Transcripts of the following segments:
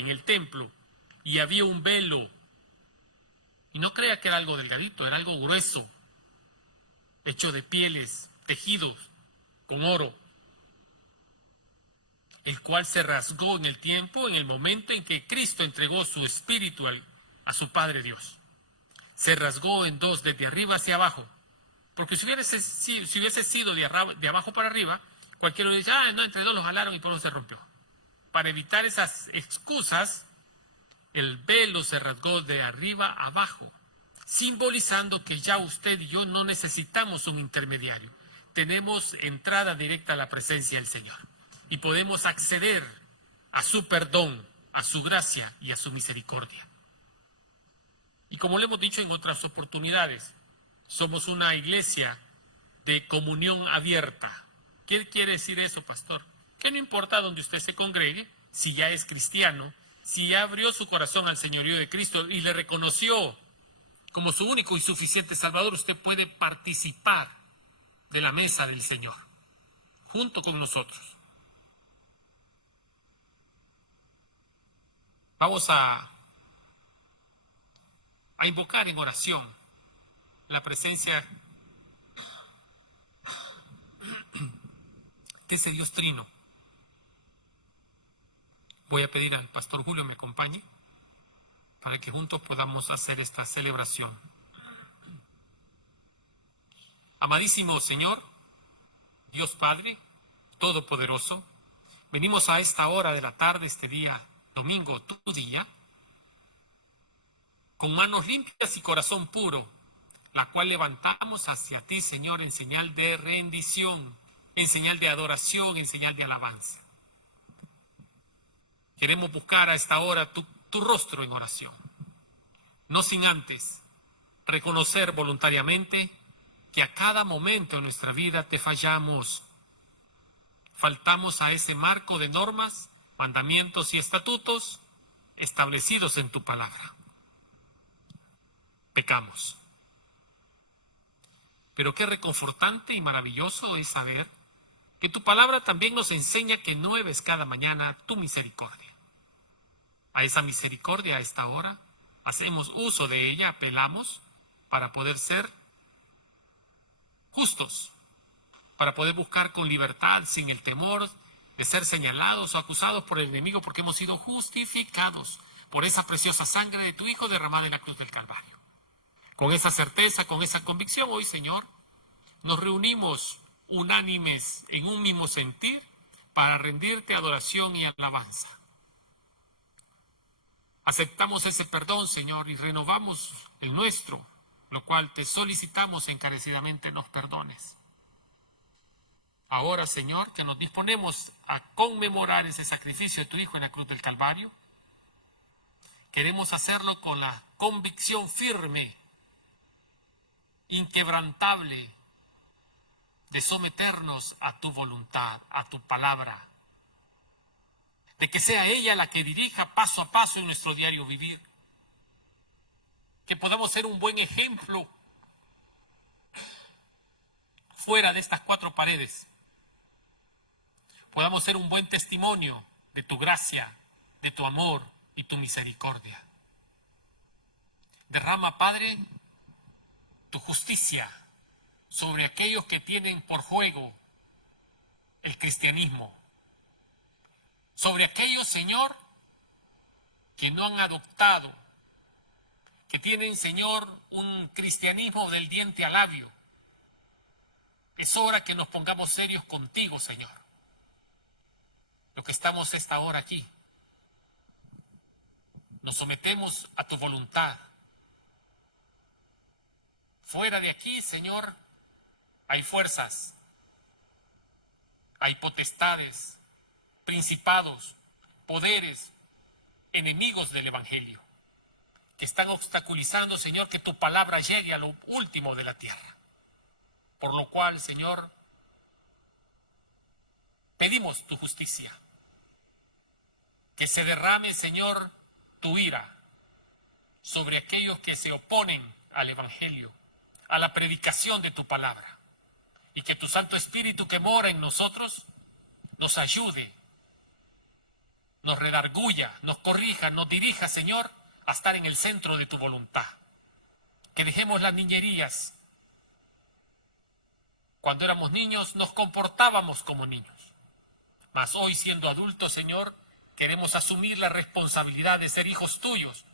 en el templo y había un velo. Y no crea que era algo delgadito, era algo grueso, hecho de pieles, tejidos con oro, el cual se rasgó en el tiempo, en el momento en que Cristo entregó su espíritu a su Padre Dios. Se rasgó en dos, desde arriba hacia abajo. Porque si hubiese sido de abajo para arriba, cualquiera dice, no, entre dos los jalaron y por eso se rompió. Para evitar esas excusas, el velo se rasgó de arriba a abajo, simbolizando que ya usted y yo no necesitamos un intermediario. Tenemos entrada directa a la presencia del Señor y podemos acceder a su perdón, a su gracia y a su misericordia. Y como le hemos dicho en otras oportunidades, somos una iglesia de comunión abierta. ¿Qué quiere decir eso, pastor? Que no importa donde usted se congregue, si ya es cristiano, si ya abrió su corazón al señorío de Cristo y le reconoció como su único y suficiente Salvador, usted puede participar de la mesa del Señor, junto con nosotros. Vamos a invocar en oración la presencia de ese Dios trino. Voy a pedir al pastor Julio me acompañe para que juntos podamos hacer esta celebración. Amadísimo Señor, Dios Padre Todopoderoso, venimos a esta hora de la tarde, este día, domingo, tu día, con manos limpias y corazón puro, la cual levantamos hacia ti, Señor, en señal de rendición, en señal de adoración, en señal de alabanza. Queremos buscar a esta hora tu rostro en oración, no sin antes reconocer voluntariamente que a cada momento en nuestra vida te fallamos. Faltamos a ese marco de normas, mandamientos y estatutos establecidos en tu palabra. Pecamos. Pero qué reconfortante y maravilloso es saber que tu palabra también nos enseña que nueves cada mañana tu misericordia. A esa misericordia, a esta hora, hacemos uso de ella, apelamos para poder ser justos, para poder buscar con libertad, sin el temor de ser señalados o acusados por el enemigo, porque hemos sido justificados por esa preciosa sangre de tu Hijo derramada en la cruz del Calvario. Con esa certeza, con esa convicción, hoy, Señor, nos reunimos unánimes en un mismo sentir para rendirte adoración y alabanza. Aceptamos ese perdón, Señor, y renovamos el nuestro, lo cual te solicitamos encarecidamente nos perdones. Ahora, Señor, que nos disponemos a conmemorar ese sacrificio de tu Hijo en la cruz del Calvario, queremos hacerlo con la convicción firme, inquebrantable, de someternos a tu voluntad, a tu palabra, de que sea ella la que dirija paso a paso en nuestro diario vivir, que podamos ser un buen ejemplo fuera de estas cuatro paredes, podamos ser un buen testimonio de tu gracia, de tu amor y tu misericordia. Derrama, Padre, tu justicia sobre aquellos que tienen por juego el cristianismo, sobre aquellos, Señor, que no han adoptado, que tienen, Señor, un cristianismo del diente al labio. Es hora que nos pongamos serios contigo, Señor. Lo que estamos esta hora aquí, nos sometemos a tu voluntad. Fuera de aquí, Señor, hay fuerzas, hay potestades, principados, poderes, enemigos del Evangelio, que están obstaculizando, Señor, que tu palabra llegue a lo último de la tierra. Por lo cual, Señor, pedimos tu justicia, que se derrame, Señor, tu ira sobre aquellos que se oponen al Evangelio, a la predicación de tu palabra, y que tu Santo Espíritu que mora en nosotros nos ayude nos redarguya, nos corrija, nos dirija, Señor, a estar en el centro de tu voluntad. Que dejemos las niñerías. Cuando éramos niños nos comportábamos como niños. Mas hoy, siendo adultos, Señor, queremos asumir la responsabilidad de ser hijos tuyos,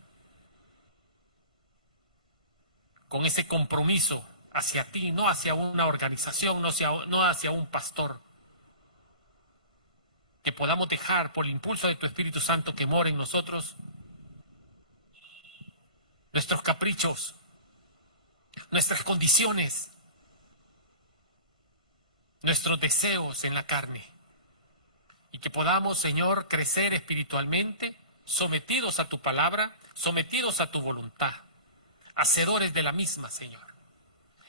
con ese compromiso hacia ti, no hacia una organización, no hacia un pastor. Que podamos dejar, por el impulso de tu Espíritu Santo que mora en nosotros, nuestros caprichos, nuestras condiciones, nuestros deseos en la carne. Y que podamos, Señor, crecer espiritualmente, sometidos a tu palabra, sometidos a tu voluntad, hacedores de la misma, Señor.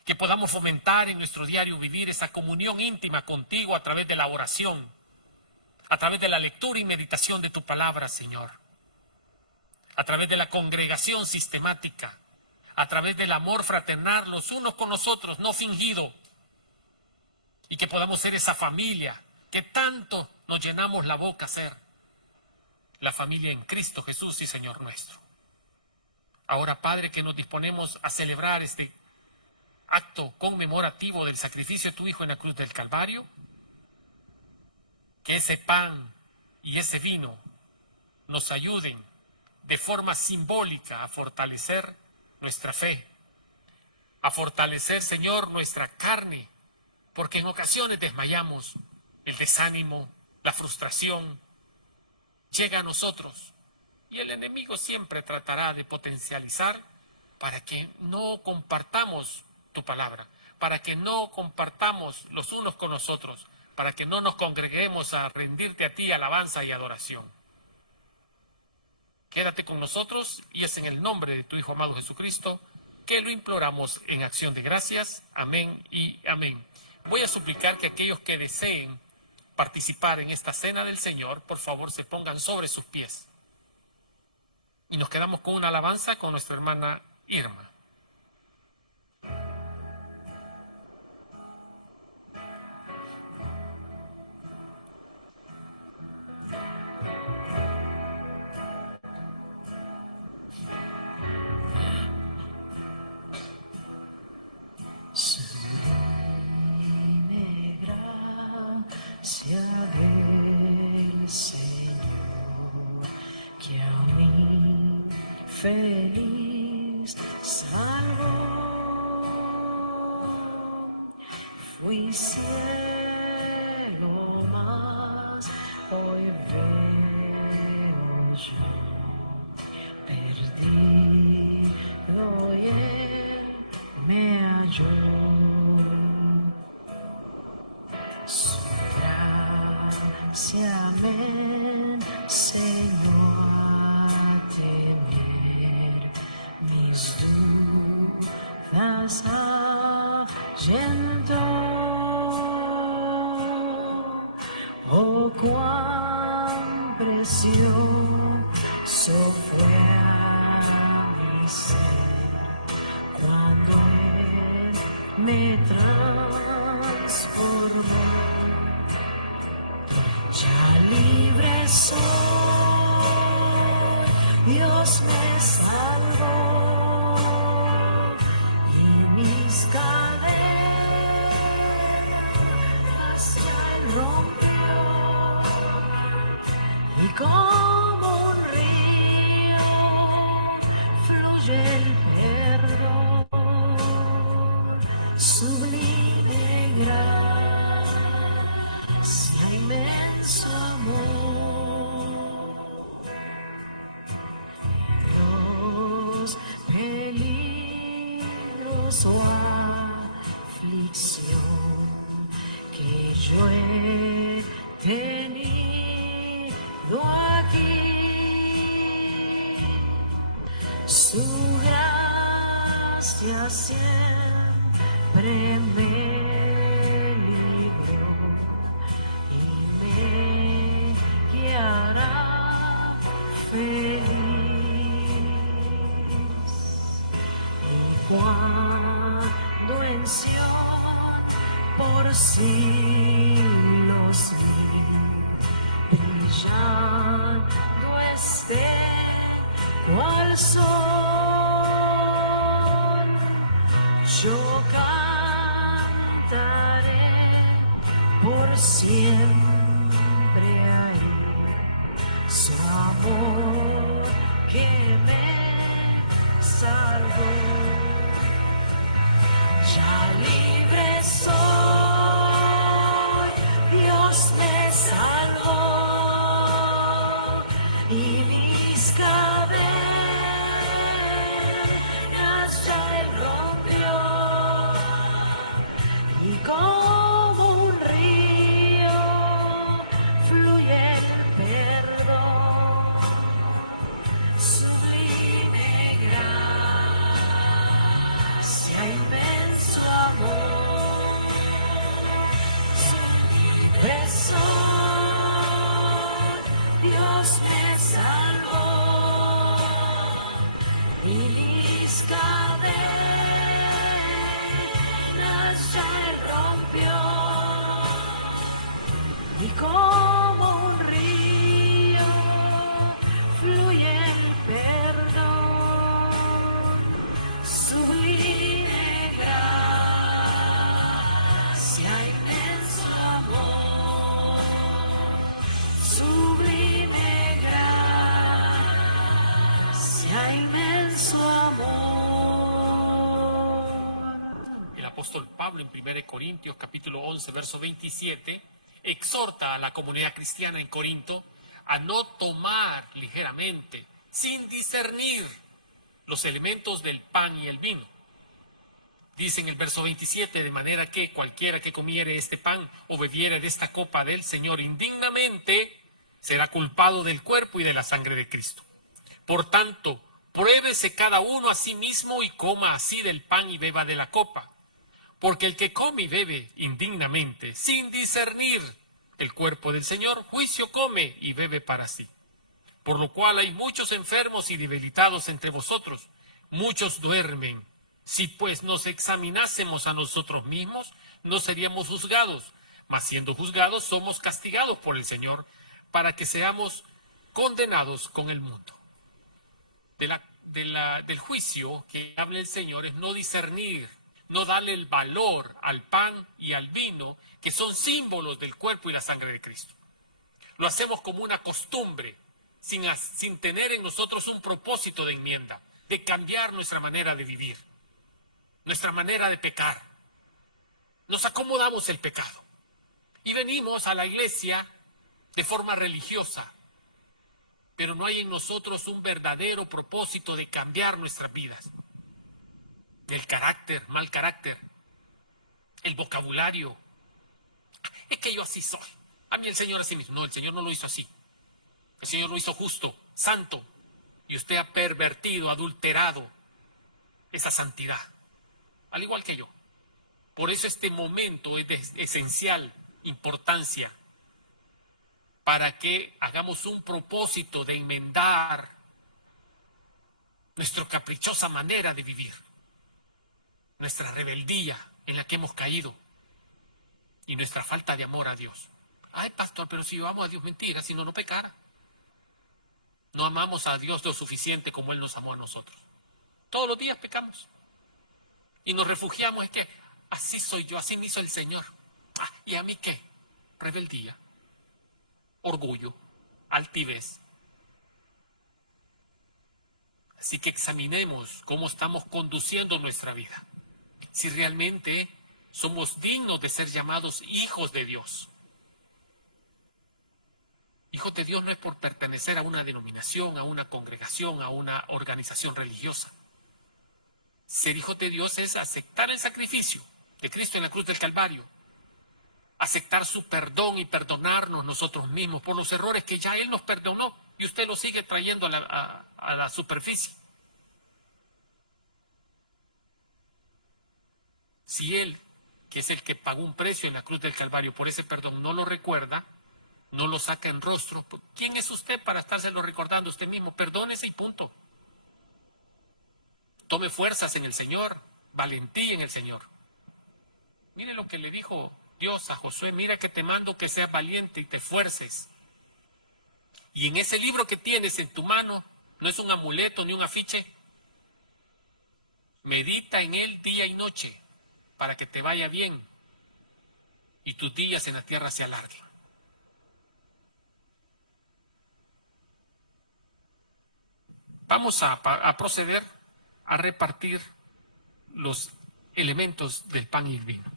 Que podamos fomentar en nuestro diario vivir esa comunión íntima contigo a través de la oración, a través de la lectura y meditación de tu palabra, Señor. A través de la congregación sistemática, a través del amor fraternal los unos con los otros, no fingido. Y que podamos ser esa familia que tanto nos llenamos la boca ser. La familia en Cristo Jesús y Señor nuestro. Ahora, Padre, que nos disponemos a celebrar este acto conmemorativo del sacrificio de tu Hijo en la cruz del Calvario, que ese pan y ese vino nos ayuden de forma simbólica a fortalecer nuestra fe, a fortalecer, Señor, nuestra carne, porque en ocasiones desmayamos, el desánimo, la frustración, llega a nosotros y el enemigo siempre tratará de potencializar para que no compartamos tu palabra, para que no compartamos los unos con los otros, para que no nos congreguemos a rendirte a ti alabanza y adoración. Quédate con nosotros y es en el nombre de tu Hijo amado Jesucristo que lo imploramos en acción de gracias. Amén y amén. Voy a suplicar que aquellos que deseen participar en esta cena del Señor, por favor se pongan sobre sus pies. Y nos quedamos con una alabanza con nuestra hermana Irma. Del Señor, que a mí feliz salvó. Fui ciego más, hoy veo yo, perdido y Él me halló. Gracias me enseñó a tener mis dudas ahuyentó. Oh, cuán precioso fue a mi ser cuando Él me transformó. Ya libre soy, Dios me salvó y mis cadenas se rompió y como un río fluye el perdón, sublime gracia, inmenso amor. Los peligros o aflicción que yo he tenido aquí, su gracia siempre me libró y me guiará feliz. Y cuando en Sion por siglos vi brillar cual sol, yo cantaré por siempre ahí su amor que me salvó. Ya libre soy, Dios me salvó y mis cadenas ya Él rompió, y como un río fluye el perdón, sublime gracia, inmenso amor, libre soy, Dios me salvó y mis cadenas ya Él rompió, y como un río fluye el perdón, sublime gracia, inmenso amor, sublime gracia, inmenso amor. El apóstol Pablo en 1 Corintios capítulo 11, verso 27, exhorta a la comunidad cristiana en Corinto a no tomar ligeramente, sin discernir, los elementos del pan y el vino. Dice en el verso 27, de manera que cualquiera que comiere este pan o bebiere de esta copa del Señor indignamente, será culpado del cuerpo y de la sangre de Cristo. Por tanto, pruébese cada uno a sí mismo y coma así del pan y beba de la copa. Porque el que come y bebe indignamente, sin discernir el cuerpo del Señor, juicio come y bebe para sí. Por lo cual hay muchos enfermos y debilitados entre vosotros, muchos duermen. Si pues nos examinásemos a nosotros mismos, no seríamos juzgados, mas siendo juzgados somos castigados por el Señor, para que seamos condenados con el mundo. Del juicio que habla el Señor es no discernir, no darle el valor al pan y al vino, que son símbolos del cuerpo y la sangre de Cristo. Lo hacemos como una costumbre, sin tener en nosotros un propósito de enmienda, de cambiar nuestra manera de vivir, nuestra manera de pecar. Nos acomodamos el pecado y venimos a la iglesia de forma religiosa, pero no hay en nosotros un verdadero propósito de cambiar nuestras vidas. El carácter, mal carácter, el vocabulario. Es que yo así soy. A mí el Señor así mismo. No, el Señor no lo hizo así. El Señor lo hizo justo, santo. Y usted ha pervertido, adulterado esa santidad. Al igual que yo. Por eso este momento es de esencial importancia para que hagamos un propósito de enmendar nuestra caprichosa manera de vivir, nuestra rebeldía en la que hemos caído y nuestra falta de amor a Dios. Ay, pastor, pero si yo amo a Dios, mentira, si no, no pecara. No amamos a Dios lo suficiente como Él nos amó a nosotros. Todos los días pecamos. Y nos refugiamos en que así soy yo, así me hizo el Señor. Ah, ¿y a mí qué? Rebeldía, orgullo, altivez. Así que examinemos cómo estamos conduciendo nuestra vida. Si realmente somos dignos de ser llamados hijos de Dios. Hijos de Dios no es por pertenecer a una denominación, a una congregación, a una organización religiosa. Ser hijos de Dios es aceptar el sacrificio de Cristo en la cruz del Calvario. Aceptar su perdón y perdonarnos nosotros mismos por los errores que ya Él nos perdonó y usted los sigue trayendo a la superficie. Si Él, que es el que pagó un precio en la cruz del Calvario por ese perdón, no lo recuerda, no lo saca en rostro, ¿quién es usted para estárselo recordando usted mismo? Perdónese y punto. Tome fuerzas en el Señor, valentía en el Señor. Mire lo que le dijo Dios a Josué: mira que te mando que seas valiente y te esfuerces. Y en ese libro que tienes en tu mano, No es un amuleto ni un afiche. Medita en él día y noche para que te vaya bien y tus días en la tierra se alarguen. Vamos a proceder a repartir los elementos del pan y el vino.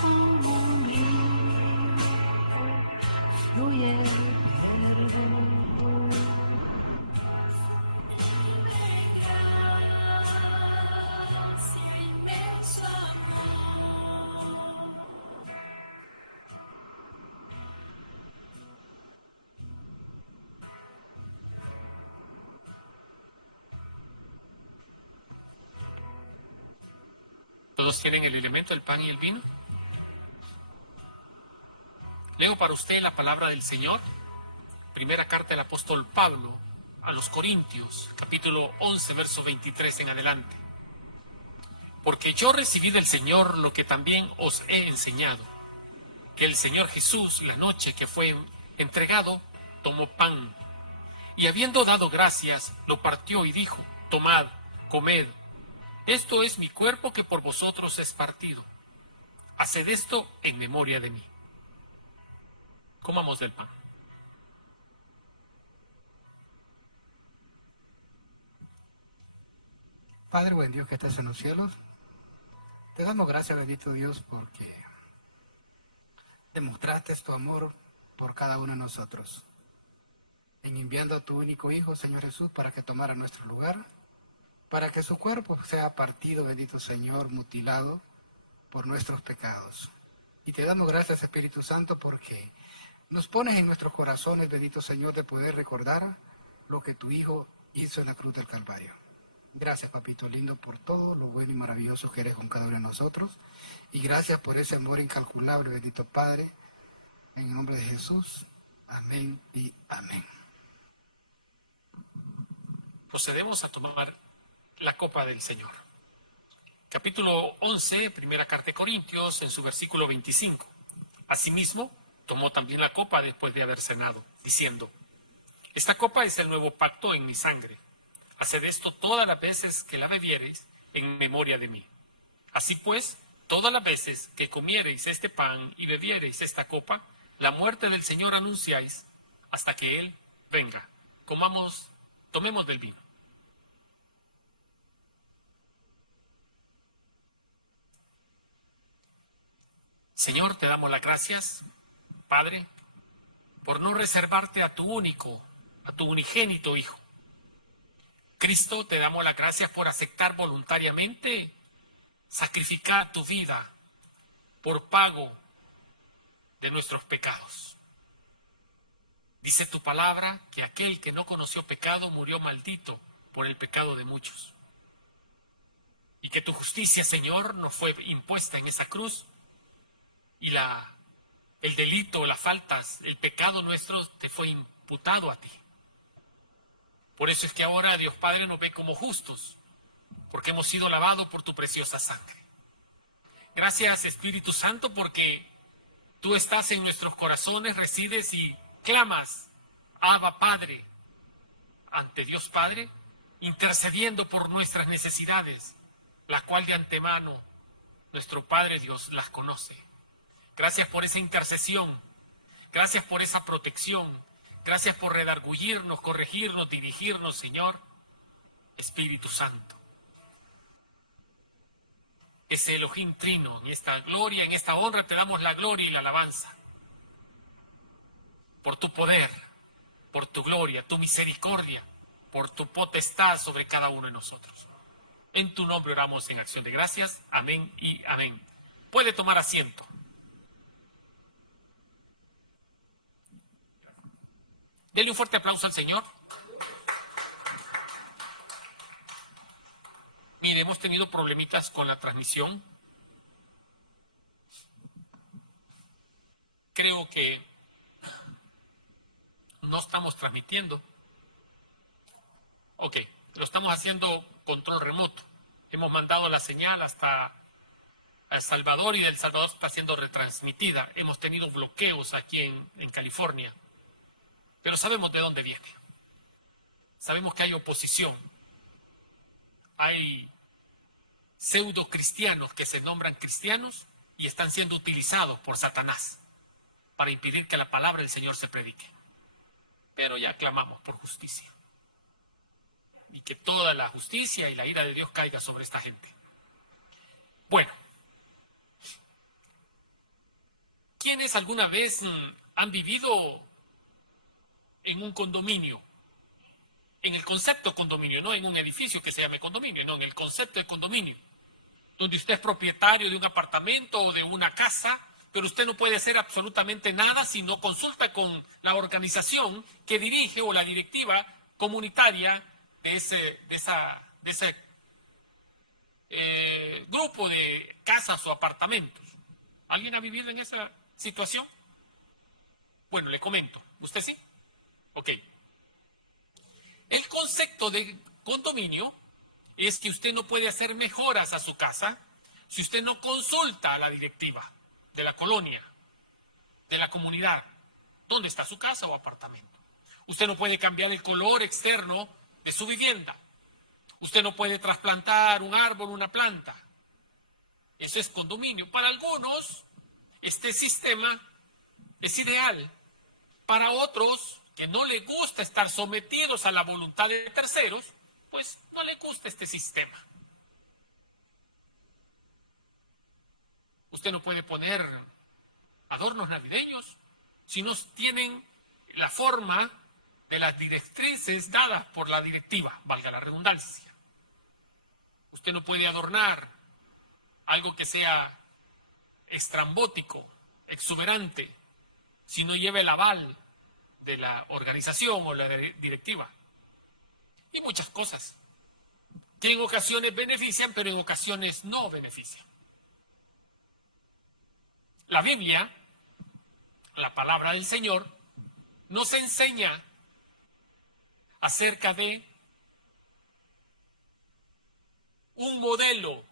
Como un río fluye perdón. ¿Todos tienen el elemento, el pan y el vino? Leo para usted la palabra del Señor. Primera carta del apóstol Pablo a los Corintios, capítulo 11, verso 23 en adelante. Porque yo recibí del Señor lo que también os he enseñado, que el Señor Jesús, la noche que fue entregado, tomó pan, y habiendo dado gracias, lo partió y dijo: tomad, comed, esto es mi cuerpo que por vosotros es partido. Haced esto en memoria de mí. Comamos del pan. Padre, buen Dios que estás en los cielos, te damos gracias, bendito Dios, porque demostraste tu amor por cada uno de nosotros, en enviando a tu único Hijo, Señor Jesús, para que tomara nuestro lugar, para que su cuerpo sea partido, bendito Señor, mutilado por nuestros pecados. Y te damos gracias, Espíritu Santo, porque nos pones en nuestros corazones, bendito Señor, de poder recordar lo que tu Hijo hizo en la cruz del Calvario. Gracias, papito lindo, por todo lo bueno y maravilloso que eres con cada uno de nosotros. Y gracias por ese amor incalculable, bendito Padre. En el nombre de Jesús. Amén y amén. Procedemos a tomar la copa del Señor. Capítulo 11, primera carta de Corintios, en su versículo 25. Asimismo, tomó también la copa después de haber cenado, diciendo: esta copa es el nuevo pacto en mi sangre. Haced esto todas las veces que la bebiereis en memoria de mí. Así pues, todas las veces que comiereis este pan y bebiereis esta copa, la muerte del Señor anunciáis hasta que Él venga. Tomemos del vino. Señor, te damos las gracias, Padre, por no reservarte a tu unigénito Hijo. Cristo, te damos las gracias por aceptar voluntariamente sacrificar tu vida por pago de nuestros pecados. Dice tu palabra que aquel que no conoció pecado murió maldito por el pecado de muchos. Y que tu justicia, Señor, nos fue impuesta en esa cruz y la el delito, las faltas, el pecado nuestro te fue imputado a ti. Por eso es que ahora Dios Padre nos ve como justos, porque hemos sido lavados por tu preciosa sangre. Gracias, Espíritu Santo, porque tú estás en nuestros corazones, resides y clamas, Abba Padre, ante Dios Padre, intercediendo por nuestras necesidades, la cual de antemano nuestro Padre Dios las conoce. Gracias por esa intercesión, gracias por esa protección, gracias por redarguirnos, corregirnos, dirigirnos, Señor, Espíritu Santo. Ese Elohim Trino, en esta gloria, en esta honra te damos la gloria y la alabanza. Por tu poder, por tu gloria, tu misericordia, por tu potestad sobre cada uno de nosotros. En tu nombre oramos en acción de gracias. Amén y amén. Puede tomar asiento. Denle un fuerte aplauso al Señor. Mire, hemos tenido problemitas con la transmisión. Creo que no estamos transmitiendo. Ok, lo estamos haciendo control remoto. Hemos mandado la señal hasta El Salvador y del Salvador está siendo retransmitida. Hemos tenido bloqueos aquí en California. Pero sabemos de dónde viene. Sabemos que hay oposición. Hay pseudo cristianos que se nombran cristianos y están siendo utilizados por Satanás para impedir que la palabra del Señor se predique. Pero ya clamamos por justicia. Y que toda la justicia y la ira de Dios caiga sobre esta gente. Bueno. ¿Quiénes alguna vez han vivido en un condominio? En el concepto condominio, no en un edificio que se llame condominio, no, en el concepto de condominio. Donde usted es propietario de un apartamento o de una casa, pero usted no puede hacer absolutamente nada si no consulta con la organización que dirige o la directiva comunitaria de ese grupo de casas o apartamentos. ¿Alguien ha vivido en esa situación? Bueno, le comento. ¿Usted sí? Ok. El concepto de condominio es que usted no puede hacer mejoras a su casa si usted no consulta a la directiva de la colonia, de la comunidad, dónde está su casa o apartamento. Usted no puede cambiar el color externo de su vivienda. Usted no puede trasplantar un árbol, una planta. Eso es condominio. Para algunos, este sistema es ideal. Para otros, que no les gusta estar sometidos a la voluntad de terceros, pues no les gusta este sistema. Usted no puede poner adornos navideños si no tienen la forma de las directrices dadas por la directiva, valga la redundancia. Usted no puede adornar algo que sea estrambótico, exuberante, si no lleva el aval de la organización o la directiva. Y muchas cosas que en ocasiones benefician, pero en ocasiones no benefician. La Biblia, la palabra del Señor, nos enseña acerca de un modelo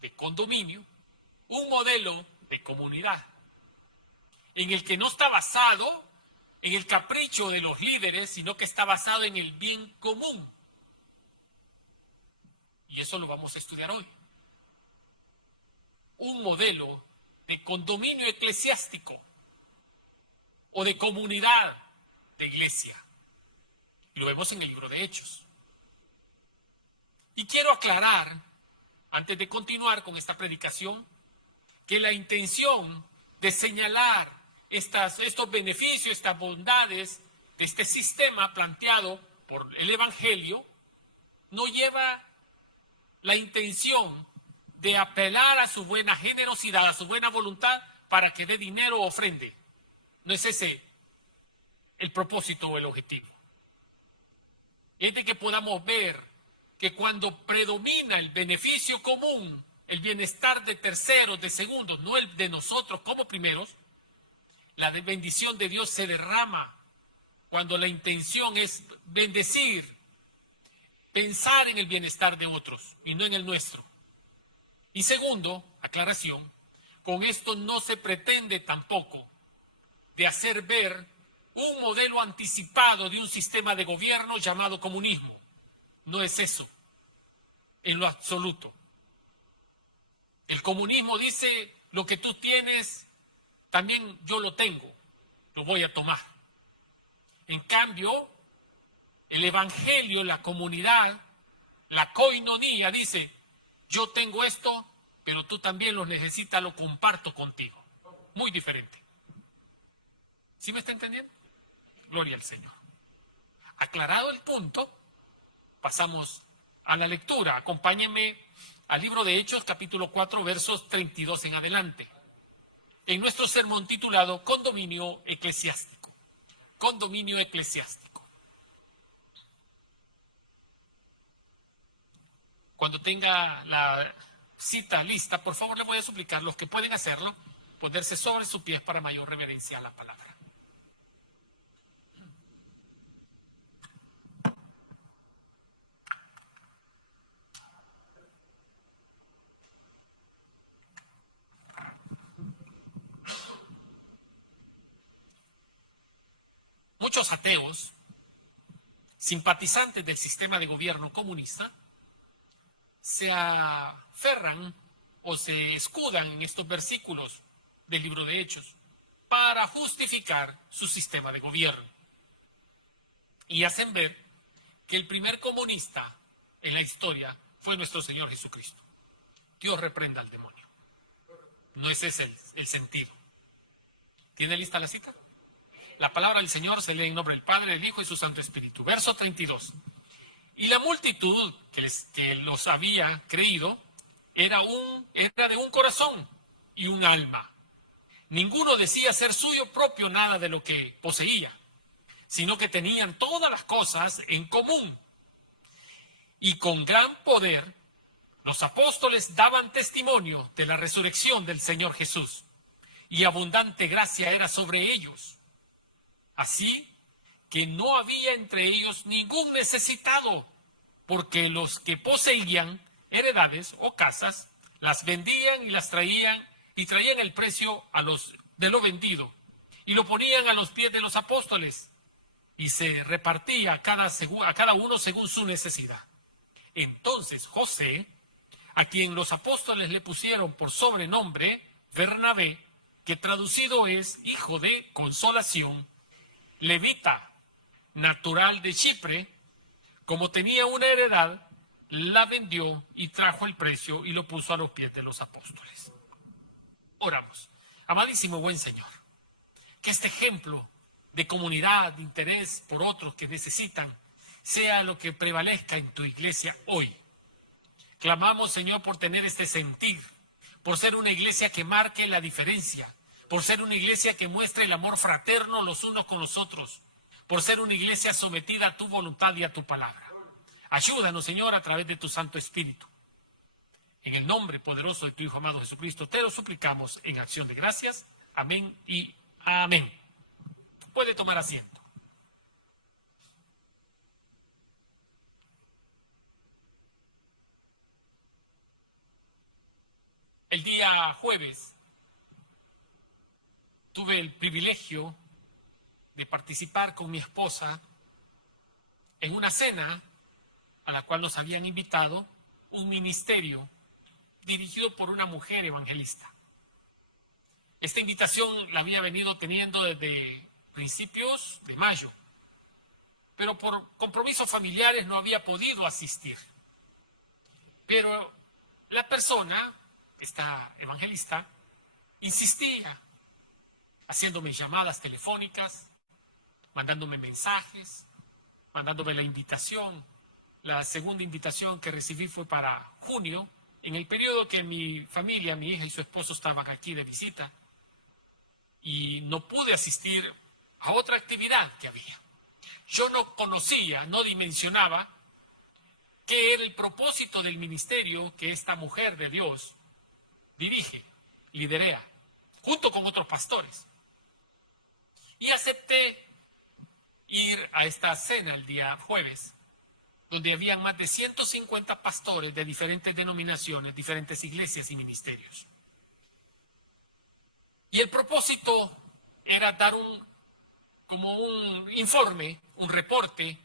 de condominio, un modelo de comunidad, en el que no está basado en el capricho de los líderes, sino que está basado en el bien común. Y eso lo vamos a estudiar hoy. Un modelo de condominio eclesiástico o de comunidad de iglesia. Lo vemos en el libro de Hechos. Y quiero aclarar, antes de continuar con esta predicación, que la intención de señalar estos beneficios, estas bondades de este sistema planteado por el Evangelio, no lleva la intención de apelar a su buena generosidad, a su buena voluntad para que dé dinero o ofrende. No es ese el propósito o el objetivo. Es de que podamos ver que cuando predomina el beneficio común, el bienestar de terceros, de segundos, no el de nosotros como primeros, la bendición de Dios se derrama cuando la intención es bendecir, pensar en el bienestar de otros y no en el nuestro. Y segundo, aclaración, con esto no se pretende tampoco de hacer ver un modelo anticipado de un sistema de gobierno llamado comunismo. No es eso, en lo absoluto. El comunismo dice, lo que tú tienes, también yo lo tengo, lo voy a tomar. En cambio, el evangelio, la comunidad, la koinonía dice, yo tengo esto, pero tú también lo necesitas, lo comparto contigo. Muy diferente. ¿Sí me está entendiendo? Gloria al Señor. Aclarado el punto, pasamos a la lectura. Acompáñenme al libro de Hechos, capítulo 4, versos 32 en adelante. En nuestro sermón titulado Condominio Eclesiástico. Condominio Eclesiástico. Cuando tenga la cita lista, por favor le voy a suplicar, los que pueden hacerlo, ponerse sobre sus pies para mayor reverencia a la palabra. Muchos ateos, simpatizantes del sistema de gobierno comunista, se aferran o se escudan en estos versículos del libro de Hechos para justificar su sistema de gobierno. Y hacen ver que el primer comunista en la historia fue nuestro Señor Jesucristo. Dios reprenda al demonio. No ese es el sentido. ¿Tiene lista la cita? La palabra del Señor se lee en nombre del Padre, del Hijo y su Santo Espíritu. Verso 32. Y la multitud que los había creído era de un corazón y un alma. Ninguno decía ser suyo propio nada de lo que poseía, sino que tenían todas las cosas en común. Y con gran poder los apóstoles daban testimonio de la resurrección del Señor Jesús, y abundante gracia era sobre ellos. Así que no había entre ellos ningún necesitado, porque los que poseían heredades o casas, las vendían y las traían el precio de lo vendido, y lo ponían a los pies de los apóstoles, y se repartía a cada uno según su necesidad. Entonces José, a quien los apóstoles le pusieron por sobrenombre Bernabé, que traducido es hijo de consolación, levita, natural de Chipre, como tenía una heredad, la vendió y trajo el precio y lo puso a los pies de los apóstoles. Oramos. Amadísimo buen Señor, que este ejemplo de comunidad, de interés por otros que necesitan, sea lo que prevalezca en tu iglesia hoy. Clamamos, Señor, por tener este sentir, por ser una iglesia que marque la diferencia, por ser una iglesia que muestre el amor fraterno los unos con los otros, por ser una iglesia sometida a tu voluntad y a tu palabra. Ayúdanos, Señor, a través de tu Santo Espíritu. En el nombre poderoso de tu Hijo amado Jesucristo, te lo suplicamos en acción de gracias. Amén y amén. Puede tomar asiento. El día jueves tuve el privilegio de participar con mi esposa en una cena a la cual nos habían invitado un ministerio dirigido por una mujer evangelista. Esta invitación la había venido teniendo desde principios de mayo, pero por compromisos familiares no había podido asistir. Pero la persona, esta evangelista, insistía, haciéndome llamadas telefónicas, mandándome mensajes, mandándome la invitación. La segunda invitación que recibí fue para junio, en el periodo que mi familia, mi hija y su esposo estaban aquí de visita, y no pude asistir a otra actividad que había. Yo no conocía, no dimensionaba qué era el propósito del ministerio que esta mujer de Dios liderea, junto con otros pastores. Y acepté ir a esta cena el día jueves, donde habían más de 150 pastores de diferentes denominaciones, diferentes iglesias y ministerios. Y el propósito era dar como un informe, un reporte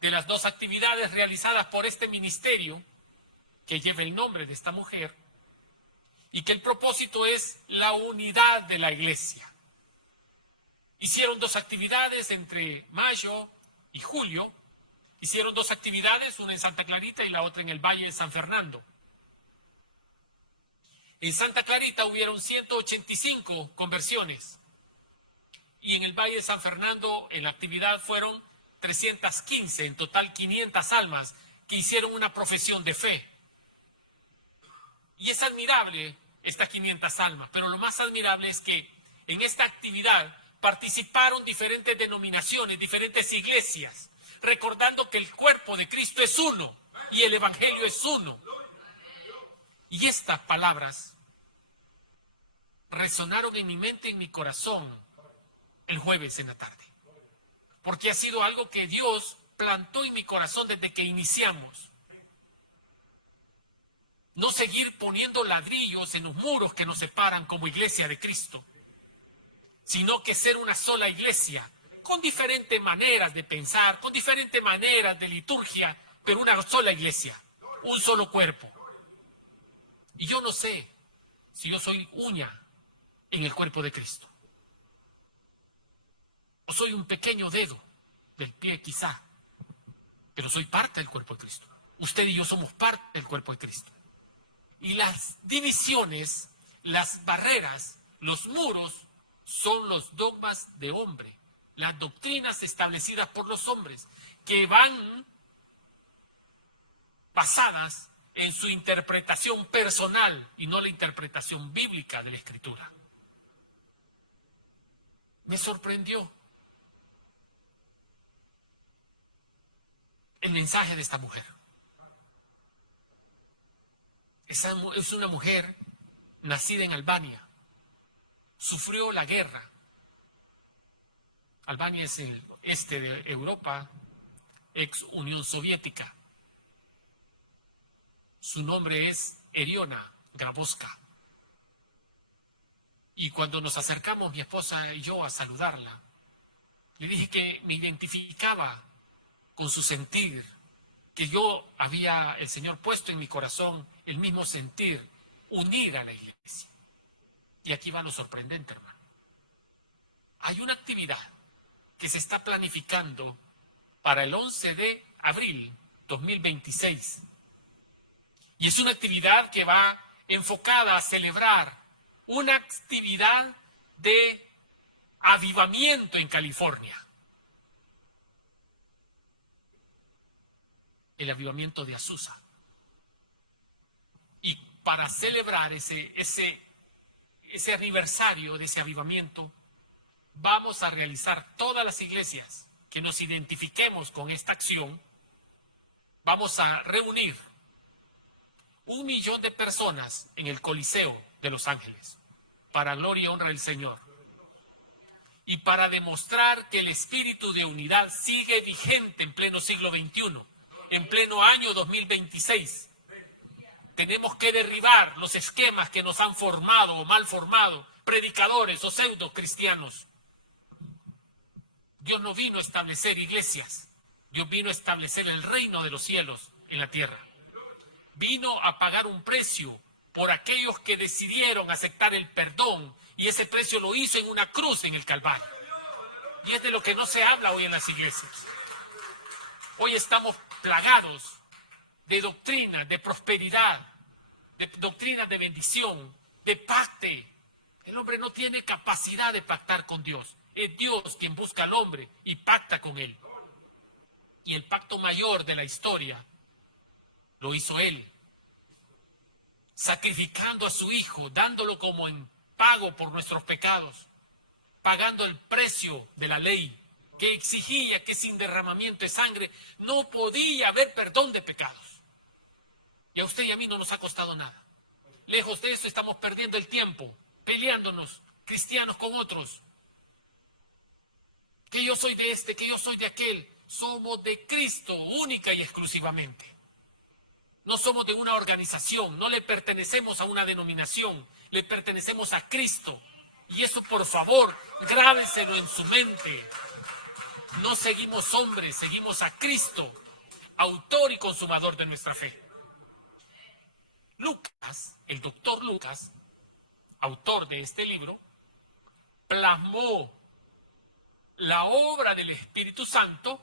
de las 2 actividades realizadas por este ministerio que lleva el nombre de esta mujer, y que el propósito es la unidad de la iglesia. Hicieron 2 actividades entre mayo y julio. Hicieron 2 actividades, una en Santa Clarita y la otra en el Valle de San Fernando. En Santa Clarita hubieron 185 conversiones. Y en el Valle de San Fernando, en la actividad fueron 315, en total 500 almas que hicieron una profesión de fe. Y es admirable estas 500 almas, pero lo más admirable es que en esta actividad participaron diferentes denominaciones, diferentes iglesias, recordando que el cuerpo de Cristo es uno y el evangelio es uno. Y estas palabras resonaron en mi mente y en mi corazón el jueves en la tarde, porque ha sido algo que Dios plantó en mi corazón desde que iniciamos. No seguir poniendo ladrillos en los muros que nos separan como iglesia de Cristo, sino que ser una sola iglesia, con diferentes maneras de pensar, con diferentes maneras de liturgia, pero una sola iglesia, un solo cuerpo. Y yo no sé si yo soy uña en el cuerpo de Cristo, o soy un pequeño dedo del pie quizá, pero soy parte del cuerpo de Cristo. Usted y yo somos parte del cuerpo de Cristo. Y las divisiones, las barreras, los muros, son los dogmas de hombre, las doctrinas establecidas por los hombres, que van basadas en su interpretación personal y no la interpretación bíblica de la Escritura. Me sorprendió el mensaje de esta mujer. Es una mujer nacida en Albania. Sufrió la guerra. Albania es el este de Europa, ex Unión Soviética. Su nombre es Eriona Grabowska. Y cuando nos acercamos, mi esposa y yo, a saludarla, le dije que me identificaba con su sentir, que el Señor puesto en mi corazón el mismo sentir, unir a la iglesia. Y aquí va lo sorprendente, hermano. Hay una actividad que se está planificando para el 11 de abril 2026. Y es una actividad que va enfocada a celebrar una actividad de avivamiento en California. El avivamiento de Azusa. Y para celebrar ese aniversario de ese avivamiento, vamos a realizar todas las iglesias que nos identifiquemos con esta acción. Vamos a reunir 1 millón de personas en el Coliseo de Los Ángeles, para gloria y honra del Señor. Y para demostrar que el espíritu de unidad sigue vigente en pleno siglo XXI, en pleno año 2026. Tenemos que derribar los esquemas que nos han formado o mal formado, predicadores o pseudo cristianos. Dios no vino a establecer iglesias, Dios vino a establecer el reino de los cielos en la tierra. Vino a pagar un precio por aquellos que decidieron aceptar el perdón, y ese precio lo hizo en una cruz en el Calvario. Y es de lo que no se habla hoy en las iglesias. Hoy estamos plagados de doctrina, de prosperidad, de doctrina de bendición, de pacte. El hombre no tiene capacidad de pactar con Dios. Es Dios quien busca al hombre y pacta con él. Y el pacto mayor de la historia lo hizo él, sacrificando a su hijo, dándolo como en pago por nuestros pecados, pagando el precio de la ley, que exigía que sin derramamiento de sangre no podía haber perdón de pecados. Y a usted y a mí no nos ha costado nada. Lejos de eso, estamos perdiendo el tiempo, peleándonos, cristianos con otros. Que yo soy de este, que yo soy de aquel. Somos de Cristo única y exclusivamente. No somos de una organización, no le pertenecemos a una denominación, le pertenecemos a Cristo. Y eso, por favor, grábeselo en su mente. No seguimos hombres, seguimos a Cristo, autor y consumador de nuestra fe. Lucas, el doctor Lucas, autor de este libro, plasmó la obra del Espíritu Santo,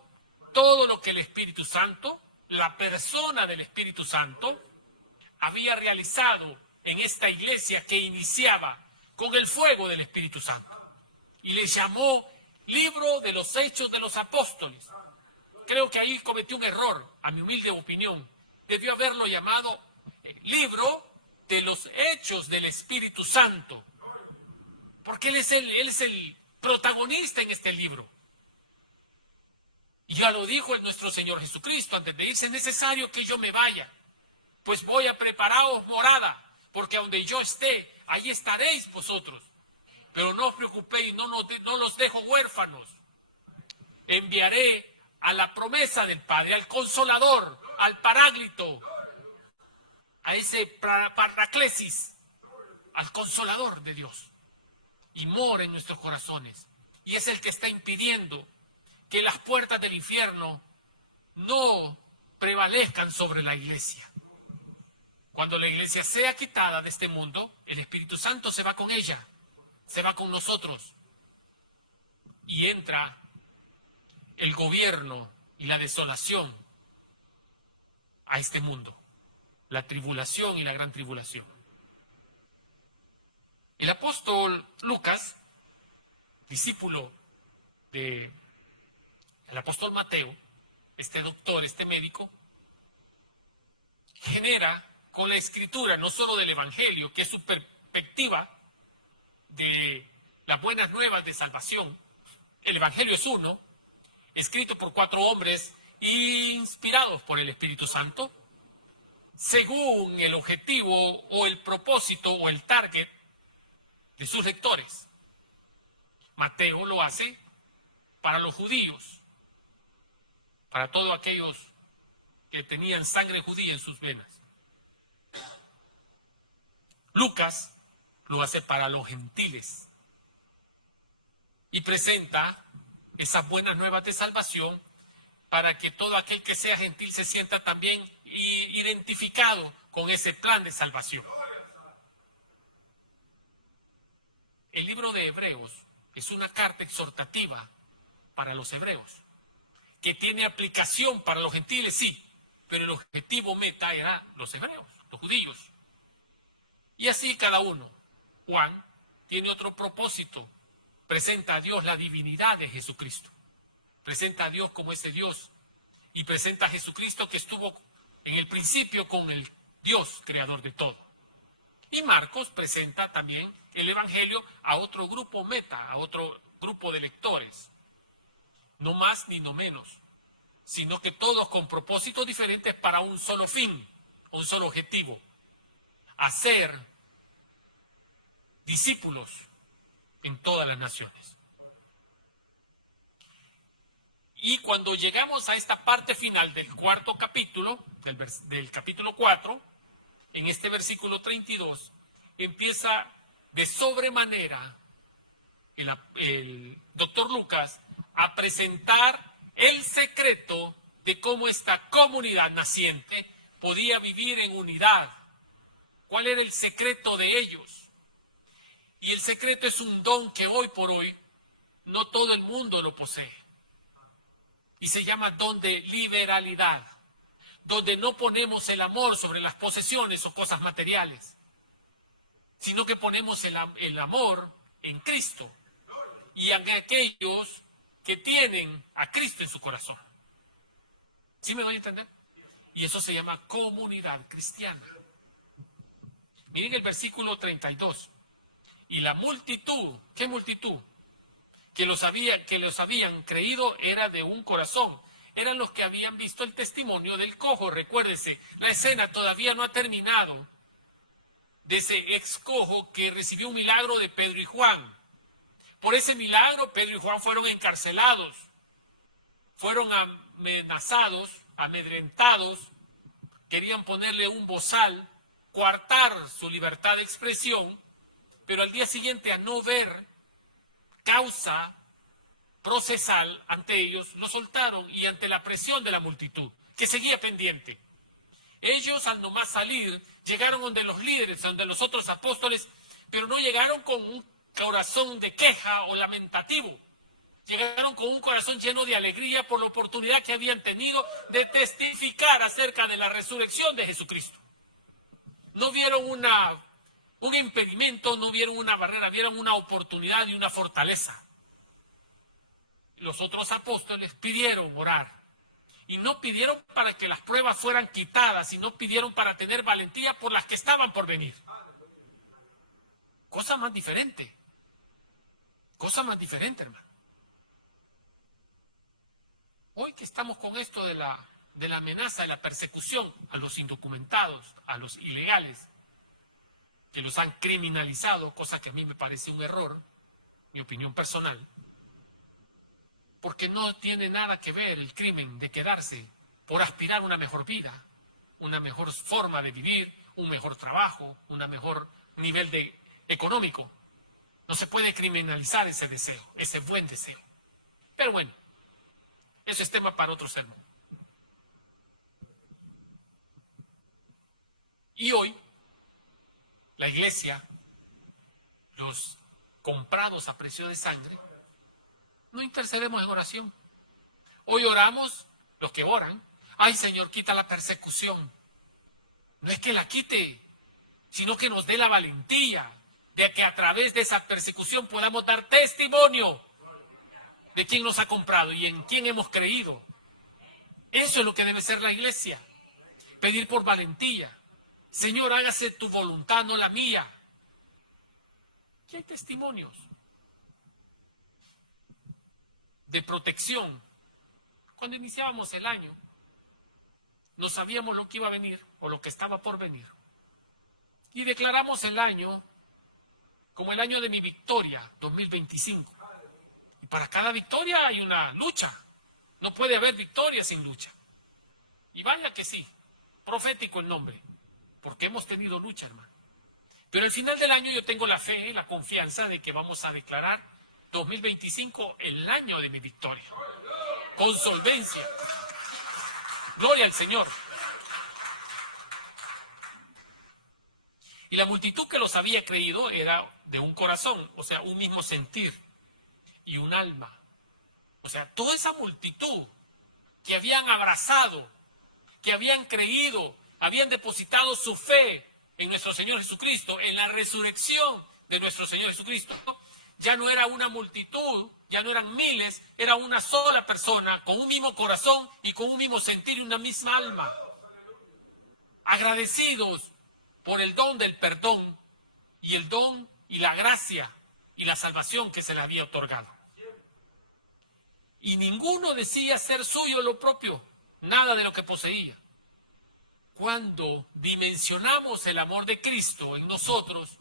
todo lo que el Espíritu Santo, la persona del Espíritu Santo, había realizado en esta iglesia que iniciaba con el fuego del Espíritu Santo. Y le llamó Libro de los Hechos de los Apóstoles. Creo que ahí cometió un error, a mi humilde opinión. Debió haberlo llamado Libro de los Hechos del Espíritu Santo. Porque él es el protagonista en este libro. Y ya lo dijo nuestro Señor Jesucristo antes de irse: es necesario que yo me vaya, pues voy a prepararos morada, porque donde yo esté, ahí estaréis vosotros. Pero no os preocupéis, no los dejo huérfanos. Enviaré a la promesa del Padre, al Consolador, al Paráclito, a ese Paraclesis, al Consolador de Dios. Y mora en nuestros corazones. Y es el que está impidiendo que las puertas del infierno no prevalezcan sobre la iglesia. Cuando la iglesia sea quitada de este mundo, el Espíritu Santo se va con ella, se va con nosotros. Y entra el gobierno y la desolación a este mundo. La tribulación y la gran tribulación. El apóstol Lucas, discípulo del apóstol Mateo, este doctor, este médico, genera con la escritura, no solo del Evangelio, que es su perspectiva de las buenas nuevas de salvación. El Evangelio es uno, escrito por 4 hombres inspirados por el Espíritu Santo, según el objetivo o el propósito o el target de sus lectores. Mateo lo hace para los judíos, para todos aquellos que tenían sangre judía en sus venas. Lucas lo hace para los gentiles y presenta esas buenas nuevas de salvación para que todo aquel que sea gentil se sienta también identificado con ese plan de salvación. El libro de Hebreos es una carta exhortativa para los hebreos, que tiene aplicación para los gentiles, sí, pero el objetivo meta era los hebreos, los judíos. Y así cada uno. Juan tiene otro propósito, presenta a Dios la divinidad de Jesucristo, presenta a Dios como ese Dios, y presenta a Jesucristo que estuvo en el principio con el Dios creador de todo. Y Marcos presenta también el Evangelio a otro grupo meta, a otro grupo de lectores. No más ni no menos, sino que todos con propósitos diferentes para un solo fin, un solo objetivo: hacer discípulos en todas las naciones. Y cuando llegamos a esta parte final del 4º capítulo, del capítulo 4, en este versículo 32, empieza de sobremanera el doctor Lucas a presentar el secreto de cómo esta comunidad naciente podía vivir en unidad. ¿Cuál era el secreto de ellos? Y el secreto es un don que hoy por hoy no todo el mundo lo posee. Y se llama don de liberalidad, donde no ponemos el amor sobre las posesiones o cosas materiales, sino que ponemos el amor en Cristo y en aquellos que tienen a Cristo en su corazón. ¿Sí me van a entender? Y eso se llama comunidad cristiana. Miren el versículo 32. Y la multitud, ¿qué multitud? Que los habían creído era de un corazón. Eran los que habían visto el testimonio del cojo. Recuérdese, la escena todavía no ha terminado. de ese ex cojo que recibió un milagro de Pedro y Juan. Por ese milagro, Pedro y Juan fueron encarcelados, fueron amenazados, amedrentados, querían ponerle un bozal, coartar su libertad de expresión, pero al día siguiente, a no ver causa procesal ante ellos, lo soltaron y ante la presión de la multitud, que seguía pendiente. Ellos, al nomás salir, llegaron donde los líderes, donde los otros apóstoles, pero no llegaron con un corazón de queja o lamentativo. Llegaron con un corazón lleno de alegría por la oportunidad que habían tenido de testificar acerca de la resurrección de Jesucristo. No vieron un impedimento, no vieron una barrera, vieron una oportunidad y una fortaleza. Los otros apóstoles pidieron orar. Y no pidieron para que las pruebas fueran quitadas, sino pidieron para tener valentía por las que estaban por venir. Cosa más diferente. Cosa más diferente, hermano. Hoy que estamos con esto de la amenaza, de la persecución a los indocumentados, a los ilegales, que los han criminalizado, cosa que a mí me parece un error, mi opinión personal, porque no tiene nada que ver el crimen de quedarse por aspirar a una mejor vida, una mejor forma de vivir, un mejor trabajo, un mejor nivel económico. No se puede criminalizar ese deseo, ese buen deseo. Pero bueno, eso es tema para otro sermón. Y hoy, la iglesia, los comprados a precio de sangre, no intercedemos en oración. Hoy oramos, los que oran, ay Señor, quita la persecución. No es que la quite, sino que nos dé la valentía de que a través de esa persecución podamos dar testimonio de quién nos ha comprado y en quién hemos creído. Eso es lo que debe ser la iglesia. Pedir por valentía. Señor, hágase tu voluntad, no la mía. Y hay testimonios de protección. Cuando iniciábamos el año, no sabíamos lo que iba a venir o lo que estaba por venir. Y declaramos el año como el año de mi victoria, 2025. Y para cada victoria hay una lucha. No puede haber victoria sin lucha. Y vaya que sí, profético el nombre, porque hemos tenido lucha, hermano. Pero al final del año yo tengo la fe, la confianza de que vamos a declarar 2025 el año de mi victoria. Con solvencia. Gloria al Señor. Y la multitud que los había creído era de un corazón, o sea, un mismo sentir y un alma. O sea, toda esa multitud que habían abrazado, que habían creído, habían depositado su fe en nuestro Señor Jesucristo, en la resurrección de nuestro Señor Jesucristo, ya no era una multitud, ya no eran miles, era una sola persona, con un mismo corazón y con un mismo sentir y una misma alma. Agradecidos por el don del perdón y el don y la gracia y la salvación que se le había otorgado. Y ninguno decía ser suyo lo propio, nada de lo que poseía. Cuando dimensionamos el amor de Cristo en nosotros,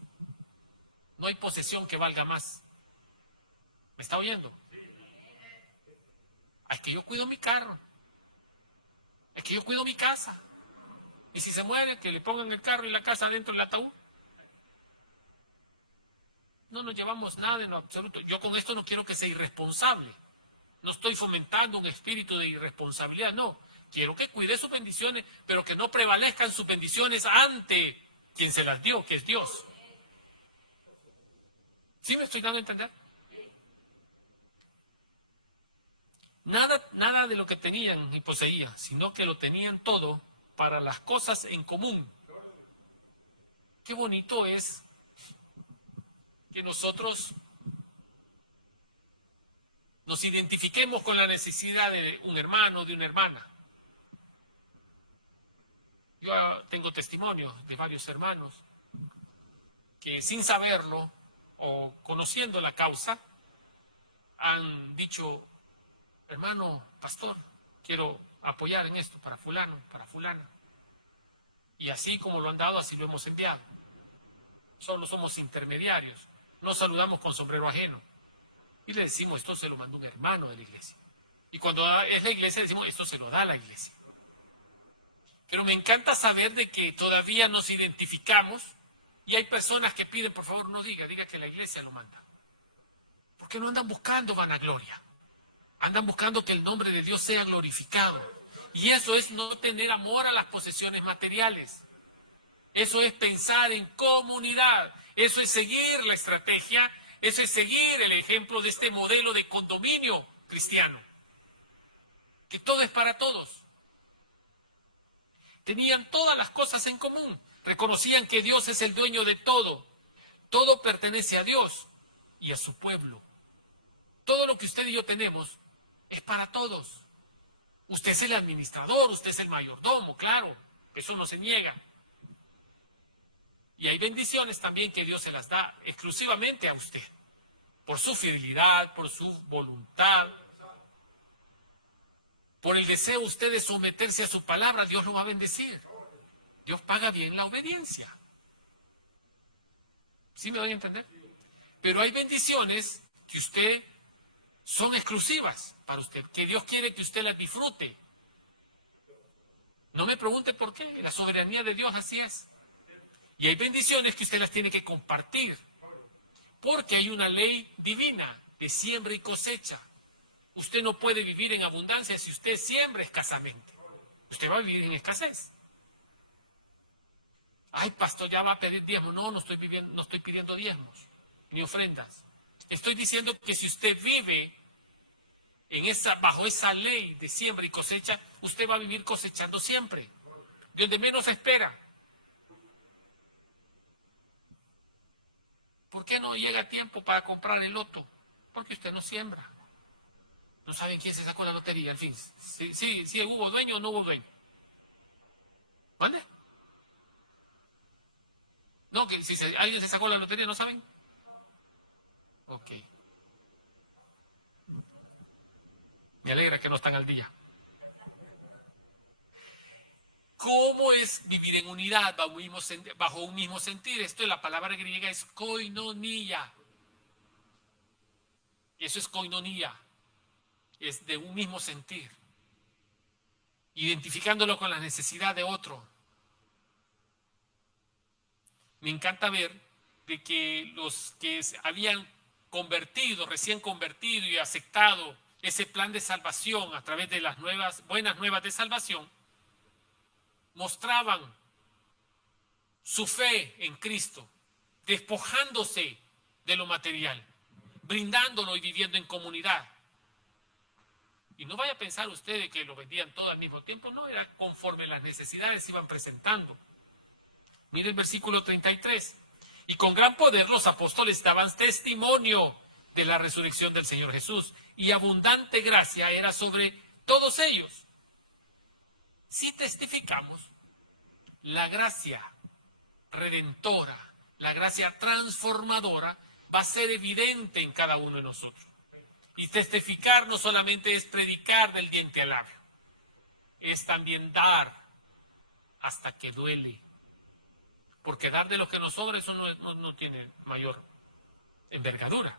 no hay posesión que valga más. ¿Me está oyendo? Es que yo cuido mi carro. Es que yo cuido mi casa. Y si se muere, que le pongan el carro y la casa dentro del ataúd. No nos llevamos nada en lo absoluto. Yo con esto no quiero que sea irresponsable. No estoy fomentando un espíritu de irresponsabilidad, no. Quiero que cuide sus bendiciones, pero que no prevalezcan sus bendiciones ante quien se las dio, que es Dios. ¿Sí me estoy dando a entender? Nada de lo que tenían y poseían, sino que lo tenían todo para las cosas en común. Qué bonito es que nosotros nos identifiquemos con la necesidad de un hermano, de una hermana. Yo tengo testimonio de varios hermanos que sin saberlo o conociendo la causa han dicho: hermano, pastor, quiero apoyar en esto para fulano, para fulana. Y así como lo han dado, así lo hemos enviado. solo somos intermediarios, no saludamos con sombrero ajeno. Y le decimos, esto se lo manda un hermano de la iglesia. Y cuando es la iglesia, decimos, esto se lo da a la iglesia. Pero me encanta saber de que todavía nos identificamos y hay personas que piden, por favor, no diga que la iglesia lo manda. Porque no andan buscando vanagloria. Andan buscando que el nombre de Dios sea glorificado. Y eso es no tener amor a las posesiones materiales. Eso es pensar en comunidad. Eso es seguir la estrategia. Eso es seguir el ejemplo de este modelo de condominio cristiano. Que todo es para todos. Tenían todas las cosas en común. Reconocían que Dios es el dueño de todo. Todo pertenece a Dios y a su pueblo. Todo lo que usted y yo tenemos es para todos. Usted es el administrador, usted es el mayordomo, claro. Eso no se niega. Y hay bendiciones también que Dios se las da exclusivamente a usted. Por su fidelidad, por su voluntad. Por el deseo usted de someterse a su palabra, Dios lo va a bendecir. Dios paga bien la obediencia. ¿Sí me van a entender? Pero hay bendiciones que usted son exclusivas para usted, que Dios quiere que usted las disfrute. No me pregunte por qué, la soberanía de Dios así es. Y hay bendiciones que usted las tiene que compartir, porque hay una ley divina de siembra y cosecha. Usted no puede vivir en abundancia si usted siembra escasamente. Usted va a vivir en escasez. Ay, pastor, ya va a pedir diezmos. No estoy pidiendo diezmos ni ofrendas. Estoy diciendo que si usted vive bajo esa ley de siembra y cosecha, usted va a vivir cosechando siempre, de donde menos espera. ¿Por qué no llega tiempo para comprar el loto? Porque usted no siembra. No saben quién se sacó la lotería, al fin. Si hubo dueño o no hubo dueño. ¿Vale? No, que si alguien se sacó la lotería, ¿no saben? Ok. Me alegra que no están al día. ¿Cómo es vivir en unidad bajo un mismo sentir? Esto en la palabra griega es koinonia. Eso es koinonia. Es de un mismo sentir. Identificándolo con la necesidad de otro. Me encanta ver de que los que habían convertido, recién convertido y aceptado ese plan de salvación a través de las buenas nuevas de salvación, mostraban su fe en Cristo, despojándose de lo material, brindándolo y viviendo en comunidad. Y no vaya a pensar usted de que lo vendían todo al mismo tiempo, no, era conforme las necesidades se iban presentando. Mire el versículo 33. Y con gran poder los apóstoles daban testimonio de la resurrección del Señor Jesús, y abundante gracia era sobre todos ellos. Si testificamos, la gracia redentora, la gracia transformadora va a ser evidente en cada uno de nosotros. Y testificar no solamente es predicar del diente al labio, es también dar hasta que duele. Porque dar de lo que nos sobra, eso no tiene mayor envergadura.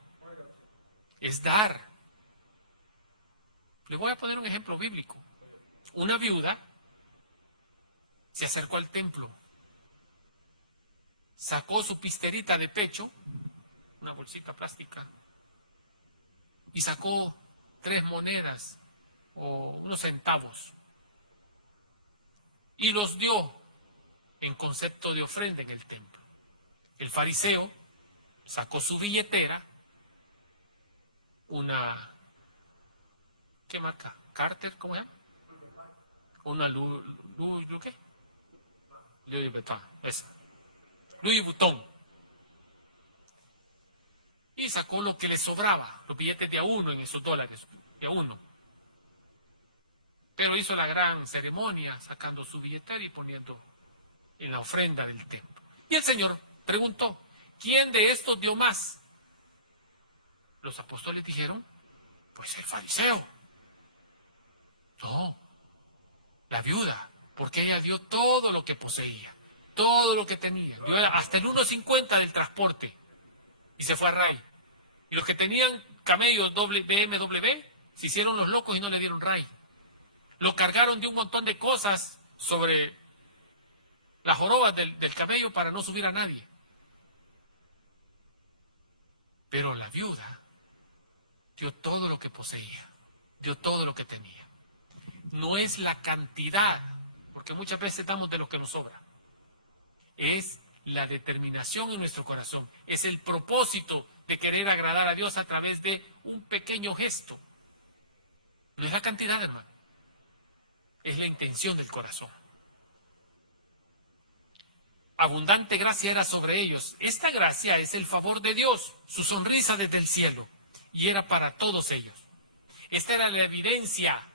Es dar. Le voy a poner un ejemplo bíblico. Una viuda se acercó al templo, sacó su pisterita de pecho, una bolsita plástica, y sacó 3 monedas o unos centavos y los dio en concepto de ofrenda en el templo. El fariseo sacó su billetera, ¿qué marca? ¿Carter? ¿Cómo se llama? Una Louis Vuitton, esa. Louis Vuitton. Y sacó lo que le sobraba, los billetes de $1 en esos dólares, de $1. Pero hizo la gran ceremonia sacando su billetera y poniendo en la ofrenda del templo. Y el Señor preguntó, ¿quién de estos dio más? Los apóstoles dijeron, pues el fariseo. No, la viuda, porque ella dio todo lo que poseía. todo lo que tenía, dio hasta el 1.50 del transporte y se fue a RAI. Y los que tenían camellos BMW se hicieron los locos y no le dieron RAI. Lo cargaron de un montón de cosas sobre las jorobas del camello para no subir a nadie. Pero la viuda dio todo lo que poseía, dio todo lo que tenía. No es la cantidad, porque muchas veces damos de lo que nos sobra. Es la determinación en nuestro corazón, es el propósito de querer agradar a Dios a través de un pequeño gesto. No es la cantidad, hermano, es la intención del corazón. Abundante gracia era sobre ellos. Esta gracia es el favor de Dios, su sonrisa desde el cielo, y era para todos ellos. Esta era la evidencia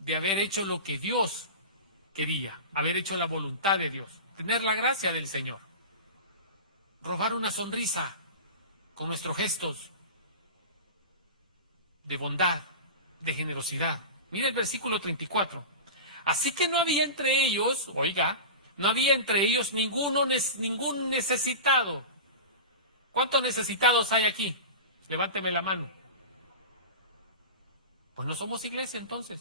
de haber hecho lo que Dios quería, haber hecho la voluntad de Dios, tener la gracia del Señor. Robar una sonrisa con nuestros gestos de bondad, de generosidad. Mira el versículo 34. Así que no había entre ellos, oiga, no había entre ellos ningún necesitado. ¿Cuántos necesitados hay aquí? Levánteme la mano. Pues no somos iglesia entonces.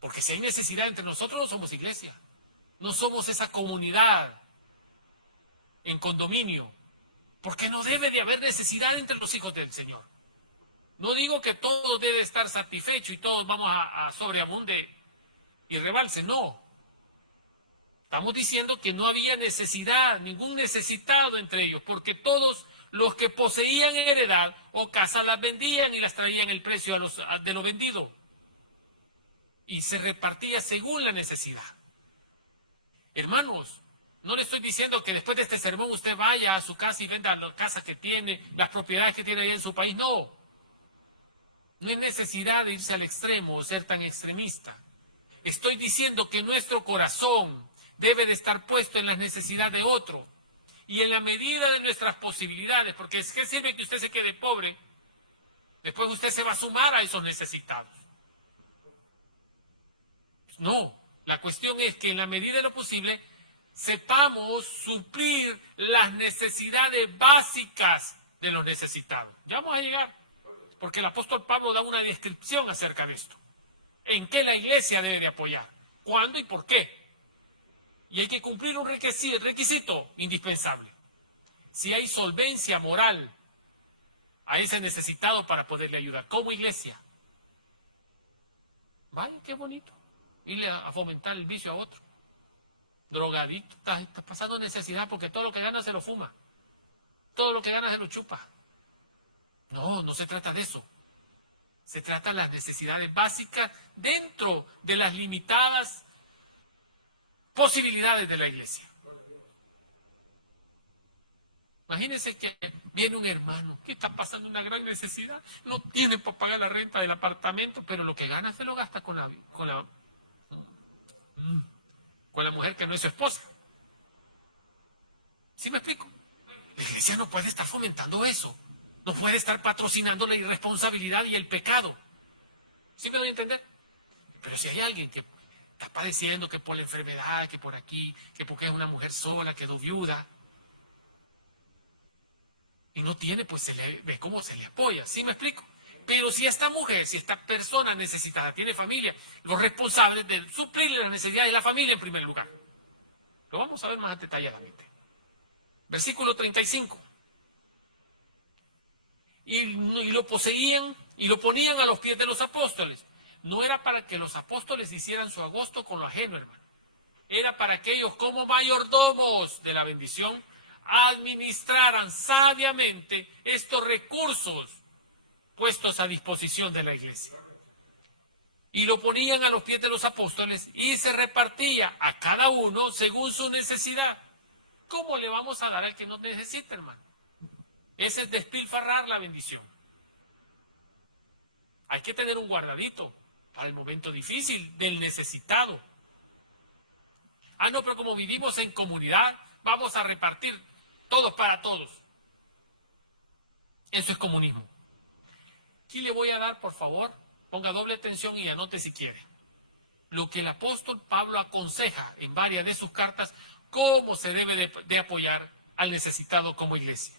Porque si hay necesidad entre nosotros, no somos iglesia. No somos esa comunidad en condominio. Porque no debe de haber necesidad entre los hijos del Señor. No digo que todo debe estar satisfecho y todos vamos a sobreabunde y rebalse, no. Estamos diciendo que no había necesidad, ningún necesitado entre ellos, porque todos los que poseían heredad o casa las vendían y las traían el precio de lo vendido. Y se repartía según la necesidad. Hermanos, no le estoy diciendo que después de este sermón usted vaya a su casa y venda las casas que tiene, las propiedades que tiene ahí en su país, no. No hay necesidad de irse al extremo o ser tan extremista. Estoy diciendo que nuestro corazón debe de estar puesto en las necesidades de otro y en la medida de nuestras posibilidades, porque es que sirve que usted se quede pobre, después usted se va a sumar a esos necesitados. No, la cuestión es que en la medida de lo posible sepamos suplir las necesidades básicas de los necesitados. Ya vamos a llegar, porque el apóstol Pablo da una descripción acerca de esto. ¿En qué la iglesia debe de apoyar? ¿Cuándo y por qué? Y hay que cumplir un requisito indispensable. Si hay solvencia moral a ese necesitado para poderle ayudar, como iglesia. Vaya, qué bonito. Irle a fomentar el vicio a otro. Drogadito, está pasando necesidad porque todo lo que gana se lo fuma. Todo lo que gana se lo chupa. No, no se trata de eso. Se trata de las necesidades básicas dentro de las limitadas posibilidades de la iglesia. Imagínense que viene un hermano que está pasando una gran necesidad, no tiene para pagar la renta del apartamento, pero lo que gana se lo gasta con la mujer que no es su esposa. ¿Sí me explico? La iglesia no puede estar fomentando eso. No puede estar patrocinando la irresponsabilidad y el pecado. ¿Sí me doy a entender? Pero si hay alguien que está padeciendo, que por la enfermedad, que por aquí, que porque es una mujer sola, quedó viuda, y no tiene, pues se le ve cómo se le apoya. ¿Sí me explico? Pero si esta mujer, si esta persona necesitada tiene familia, los responsables de suplirle las necesidades de la familia en primer lugar. Lo vamos a ver más detalladamente. Versículo 35. Y lo poseían y lo ponían a los pies de los apóstoles. No era para que los apóstoles hicieran su agosto con lo ajeno, hermano. Era para que ellos, como mayordomos de la bendición, administraran sabiamente estos recursos puestos a disposición de la iglesia. Y lo ponían a los pies de los apóstoles y se repartía a cada uno según su necesidad. ¿Cómo le vamos a dar al que no necesita, hermano? Ese es despilfarrar la bendición. Hay que tener un guardadito para el momento difícil del necesitado. Ah, no, pero como vivimos en comunidad, vamos a repartir todos para todos. Eso es comunismo. Aquí le voy a dar, por favor, ponga doble atención y anote si quiere. lo que el apóstol Pablo aconseja en varias de sus cartas, cómo se debe de apoyar al necesitado como iglesia.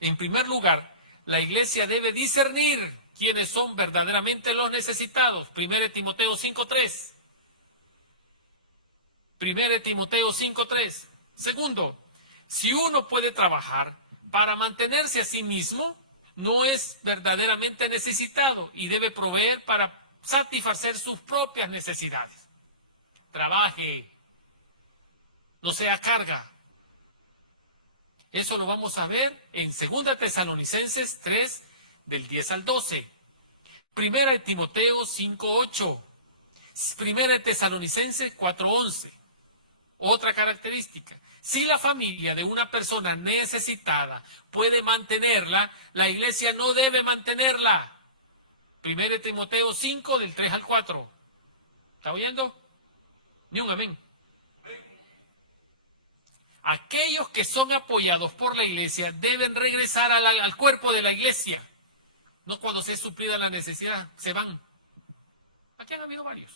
En primer lugar, la iglesia debe discernir quiénes son verdaderamente los necesitados. 1 Timoteo 5:3. 1 Timoteo 5:3. Segundo, si uno puede trabajar para mantenerse a sí mismo, no es verdaderamente necesitado y debe proveer para satisfacer sus propias necesidades. Trabaje, no sea carga. Eso lo vamos a ver en 2 Tesalonicenses 3, del 10 al 12. 1 Timoteo 5:8. 1 Tesalonicenses 4:11. Otra característica: si la familia de una persona necesitada puede mantenerla, la iglesia no debe mantenerla. 1 Timoteo 5, del 3 al 4. ¿Está oyendo? Ni un amén. Aquellos que son apoyados por la iglesia deben regresar al cuerpo de la iglesia. No cuando se es suplida la necesidad, se van. Aquí han habido varios.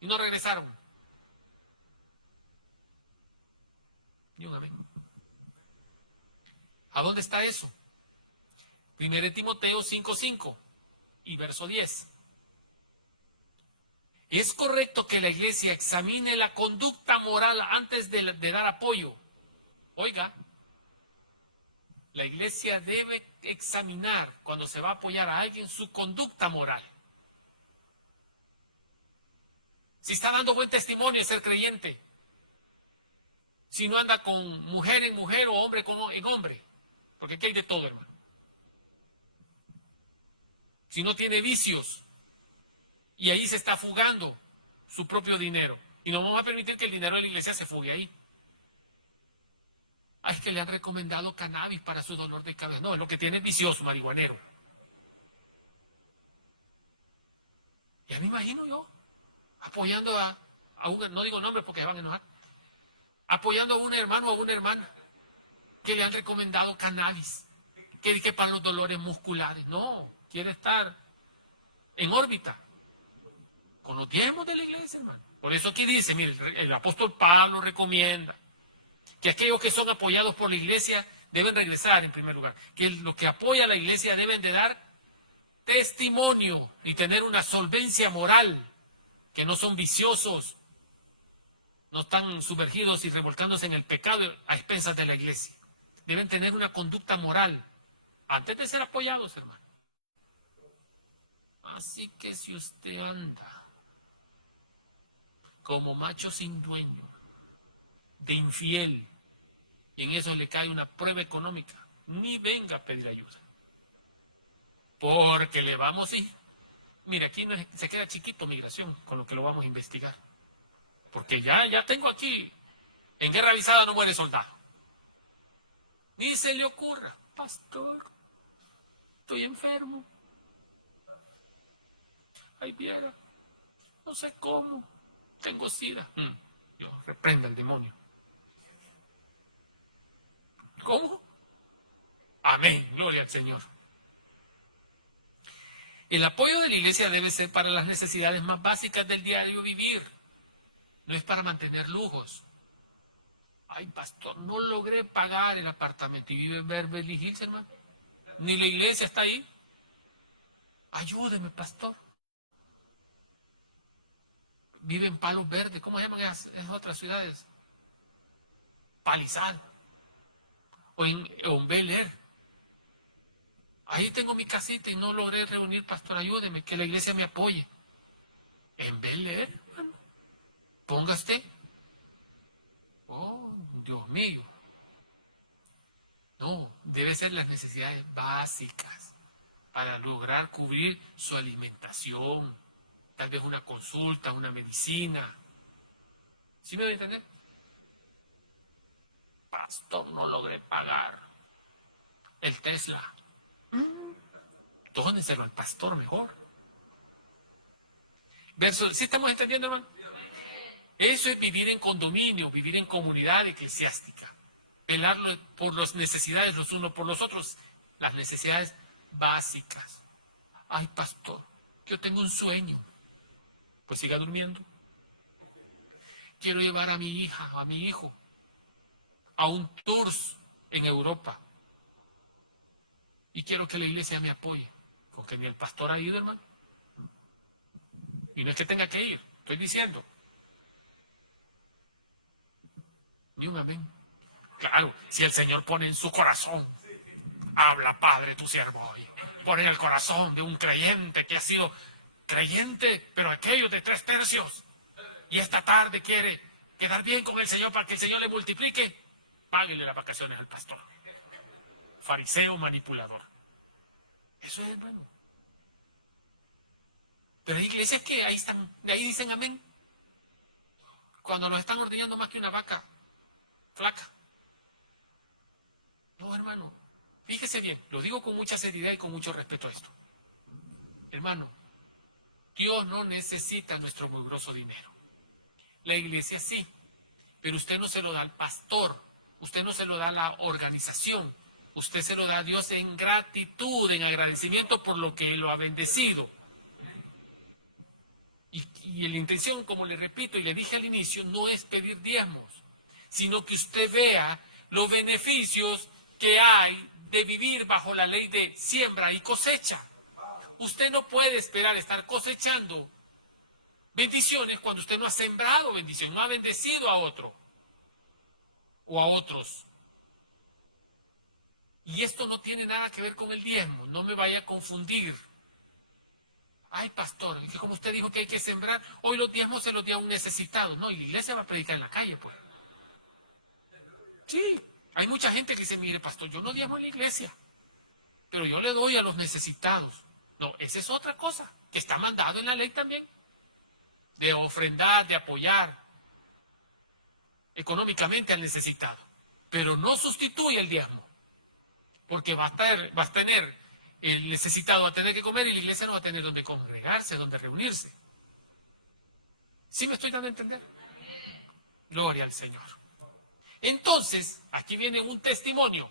Y no regresaron. Ni un amén. ¿A dónde está eso? 1 Timoteo 5:5 y verso 10. Es correcto que la iglesia examine la conducta moral antes de dar apoyo. Oiga, la iglesia debe examinar cuando se va a apoyar a alguien su conducta moral. Si está dando buen testimonio de ser creyente. Si no anda con mujer en mujer o hombre en hombre. Porque aquí hay de todo, hermano. Si no tiene vicios y ahí se está fugando su propio dinero. Y no vamos a permitir que el dinero de la iglesia se fugue ahí. Ay, es que le han recomendado cannabis para su dolor de cabeza. No, es lo que tiene es vicioso, marihuanero. Ya me imagino yo apoyando a un, no digo nombre porque se van a enojar, apoyando a un hermano o a una hermana que le han recomendado cannabis, que para los dolores musculares. No, quiere estar en órbita con los diezmos de la iglesia, hermano. Por eso aquí dice, mire, el apóstol Pablo recomienda que aquellos que son apoyados por la iglesia deben regresar en primer lugar, que lo que apoya a la iglesia deben de dar testimonio y tener una solvencia moral, que no son viciosos, no están sumergidos y revolcándose en el pecado a expensas de la iglesia. Deben tener una conducta moral antes de ser apoyados, hermano. Así que si usted anda como macho sin dueño, de infiel, y en eso le cae una prueba económica, ni venga a pedir ayuda. Porque le vamos a ir. Mira, aquí no se queda chiquito migración con lo que lo vamos a investigar. Porque ya tengo aquí, en guerra avisada no muere soldado. Ni se le ocurra, pastor, estoy enfermo. Ay, viera, no sé cómo, tengo sida. Dios, reprenda al demonio. ¿Cómo? Amén, gloria al Señor. El apoyo de la iglesia debe ser para las necesidades más básicas del diario vivir. No es para mantener lujos. Ay, pastor, no logré pagar el apartamento y vive en Beverly Hills, hermano. Ni la iglesia está ahí. Ayúdeme, pastor. Vive en Palos Verdes. ¿Cómo se llaman esas otras ciudades? Palizal. O en Bel Air. Ahí tengo mi casita y no logré reunir, pastor, ayúdeme, que la iglesia me apoye. En Bel Air, hermano. Ponga usted. Oh, Dios mío. No, debe ser las necesidades básicas para lograr cubrir su alimentación, tal vez una consulta, una medicina. ¿Sí me voy a entender? Pastor, no logré pagar el Tesla. Dóneselo al pastor mejor. Verso, ¿sí estamos entendiendo, hermano? Eso es vivir en condominio, vivir en comunidad eclesiástica. Velar por las necesidades los unos por los otros. Las necesidades básicas. Ay, pastor, yo tengo un sueño. Pues siga durmiendo. Quiero llevar a mi hija, a mi hijo, a un tour en Europa. Y quiero que la iglesia me apoye. Porque ni el pastor ha ido, hermano. Y no es que tenga que ir, estoy diciendo. Ni un amén. Claro, si el Señor pone en su corazón, habla, Padre, tu siervo hoy. Pone en el corazón de un creyente que ha sido creyente, pero aquello de 3 tercios. Y esta tarde quiere quedar bien con el Señor para que el Señor le multiplique. Páguenle las vacaciones al pastor. Fariseo manipulador. Eso es, hermano. Pero hay iglesias que ahí están, de ahí dicen amén. Cuando los están ordeñando más que una vaca flaca. No, hermano. Fíjese bien, lo digo con mucha seriedad y con mucho respeto a esto. Hermano, Dios no necesita nuestro mugroso dinero. La iglesia sí, pero usted no se lo da al pastor, usted no se lo da a la organización, usted se lo da a Dios en gratitud, en agradecimiento por lo que Él lo ha bendecido. Y la intención, como le repito y le dije al inicio, no es pedir diezmos, sino que usted vea los beneficios que hay de vivir bajo la ley de siembra y cosecha. Usted no puede esperar estar cosechando bendiciones cuando usted no ha sembrado bendiciones, no ha bendecido a otro o a otros. Y esto no tiene nada que ver con el diezmo, no me vaya a confundir. Ay, pastor, que como usted dijo que hay que sembrar, hoy los diezmos se los dio a un necesitado. No, y la iglesia va a predicar en la calle, pues. Sí, hay mucha gente que dice, mire, pastor, yo no diezmo en la iglesia, pero yo le doy a los necesitados. No, esa es otra cosa, que está mandado en la ley también, de ofrendar, de apoyar económicamente al necesitado. Pero no sustituye el diezmo, porque va a tener el necesitado, va a tener que comer y la iglesia no va a tener donde congregarse, donde reunirse. ¿Sí me estoy dando a entender? Gloria al Señor. Entonces, aquí viene un testimonio.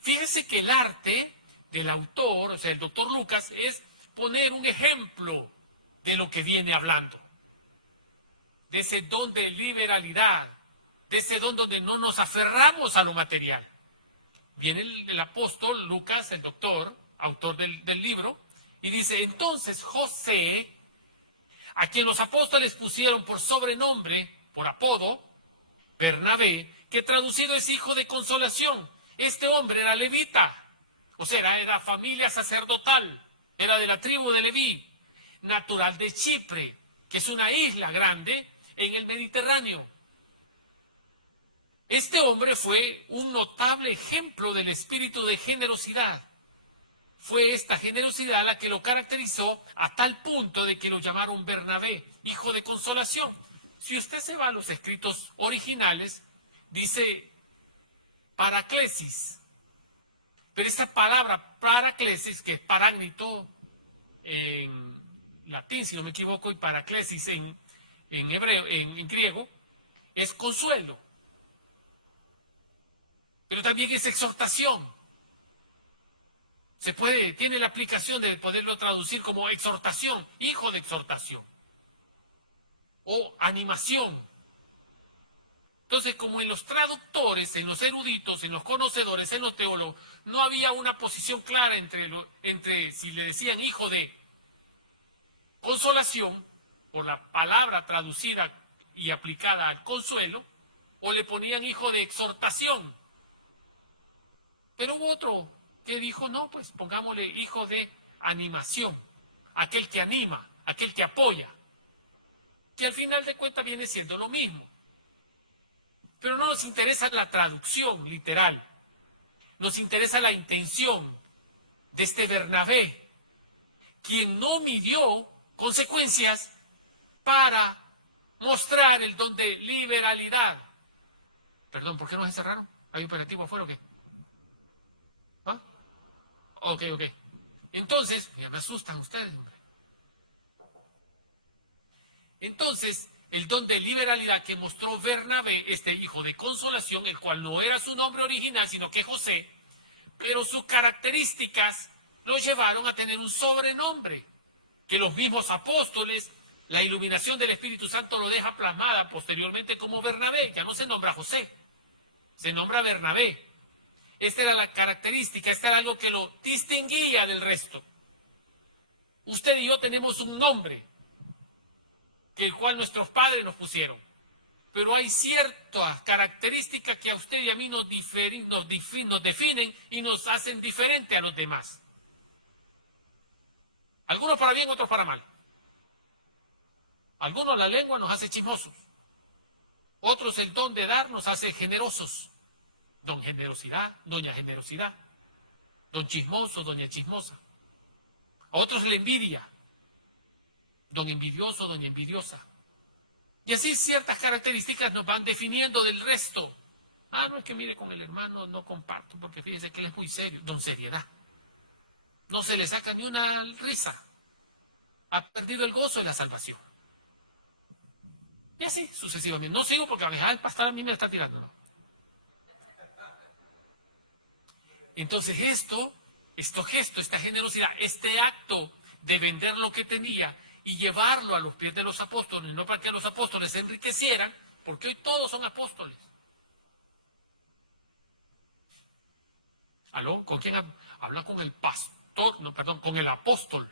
Fíjese que el arte del autor, o sea, el doctor Lucas, es poner un ejemplo de lo que viene hablando. De ese don de liberalidad, de ese don donde no nos aferramos a lo material. Viene el apóstol Lucas, el doctor, autor del libro, y dice, entonces José, a quien los apóstoles pusieron por sobrenombre, por apodo, Bernabé, que traducido es hijo de consolación. Este hombre era levita, o sea, era familia sacerdotal, era de la tribu de Leví, natural de Chipre, que es una isla grande en el Mediterráneo. Este hombre fue un notable ejemplo del espíritu de generosidad. Fue esta generosidad la que lo caracterizó a tal punto de que lo llamaron Bernabé, hijo de consolación. Si usted se va a los escritos originales, dice paraclesis. Pero esta palabra paraclesis, que es parágnito en latín, si no me equivoco, y paraclesis en hebreo, en griego, es consuelo. Pero también es exhortación. Tiene la aplicación de poderlo traducir como exhortación, hijo de exhortación. O animación. Entonces, como en los traductores, en los eruditos, en los conocedores, en los teólogos, no había una posición clara entre si le decían hijo de consolación, por la palabra traducida y aplicada al consuelo, o le ponían hijo de exhortación. Pero hubo otro que dijo, no, pues pongámosle hijo de animación, aquel que anima, aquel que apoya, que al final de cuentas viene siendo lo mismo. Pero no nos interesa la traducción literal, nos interesa la intención de este Bernabé, quien no midió consecuencias para mostrar el don de liberalidad. Perdón, ¿por qué nos encerraron? ¿Hay operativo afuera o qué? ¿Ah? Ok. Entonces, ya me asustan ustedes, hombre. Entonces, el don de liberalidad que mostró Bernabé, este hijo de consolación, el cual no era su nombre original, sino que José, pero sus características lo llevaron a tener un sobrenombre, que los mismos apóstoles La iluminación del Espíritu Santo lo deja plasmada posteriormente como Bernabé. Ya no se nombra José, se nombra Bernabé. Esta era la característica, esta era algo que lo distinguía del resto. Usted y yo tenemos un nombre, que el cual nuestros padres nos pusieron. Pero hay ciertas características que a usted y a mí nos definen y nos hacen diferente a los demás. Algunos para bien, otros para mal. Algunos la lengua nos hace chismosos. Otros el don de dar nos hace generosos. Don generosidad, doña generosidad. Don chismoso, doña chismosa. A otros la envidia. Don envidioso, doña envidiosa. Y así ciertas características nos van definiendo del resto. Ah, no es que mire, con el hermano no comparto, porque fíjese que él es muy serio. Don seriedad. No se le saca ni una risa. Ha perdido el gozo de la salvación. Y así sucesivamente. No sigo porque a veces el pastor a mí me está tirando. ¿No? Entonces estos gestos, esta generosidad, este acto de vender lo que tenía y llevarlo a los pies de los apóstoles, no para que los apóstoles se enriquecieran, porque hoy todos son apóstoles. ¿Aló? ¿Con quién habla? Con el pastor, no, perdón, con el apóstol,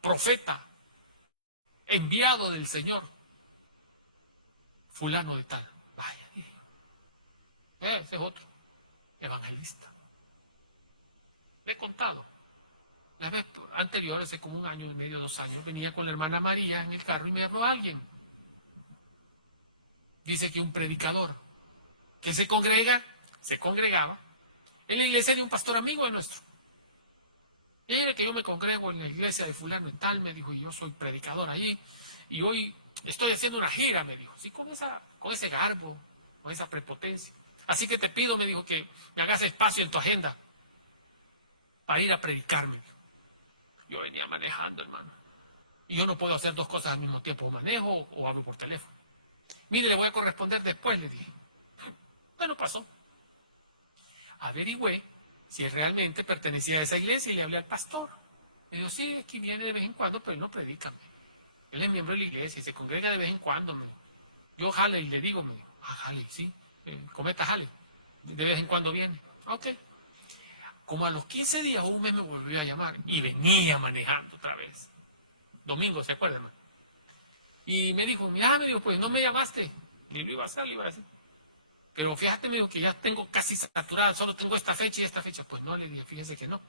profeta, enviado del Señor, fulano de tal. Vaya, ese es otro, evangelista. Le he contado. La vez anterior, hace como 1 año y medio, 2 años, venía con la hermana María en el carro y me habló alguien. Dice que un predicador que se congregaba en la iglesia de un pastor amigo de nuestro. Y era que yo me congrego en la iglesia de fulano y tal, me dijo, y yo soy predicador ahí, y hoy estoy haciendo una gira, me dijo, sí, con ese garbo, con esa prepotencia. Así que te pido, me dijo, que me hagas espacio en tu agenda para ir a predicarme. Yo venía manejando, hermano. Y yo no puedo hacer 2 cosas al mismo tiempo, manejo o hablo por teléfono. Mire, le voy a corresponder después, le dije. Bueno, pasó. Averigüé si él realmente pertenecía a esa iglesia y le hablé al pastor. Me dijo, sí, aquí viene de vez en cuando, pero él no predica. Él es miembro de la iglesia y se congrega de vez en cuando. Yo jale y le digo, me dijo, jale, sí, cometa jale. De vez en cuando viene. Ok. Como a los 15 días, un mes me volvió a llamar y venía manejando otra vez. Domingo, ¿se acuerdan? Y me dijo, mira, me dijo, pues no me llamaste. Le iba a hacer, le iba a hacer. Pero fíjate, me dijo, que ya tengo casi saturada, solo tengo esta fecha y esta fecha. Pues no, le dije, fíjese que no.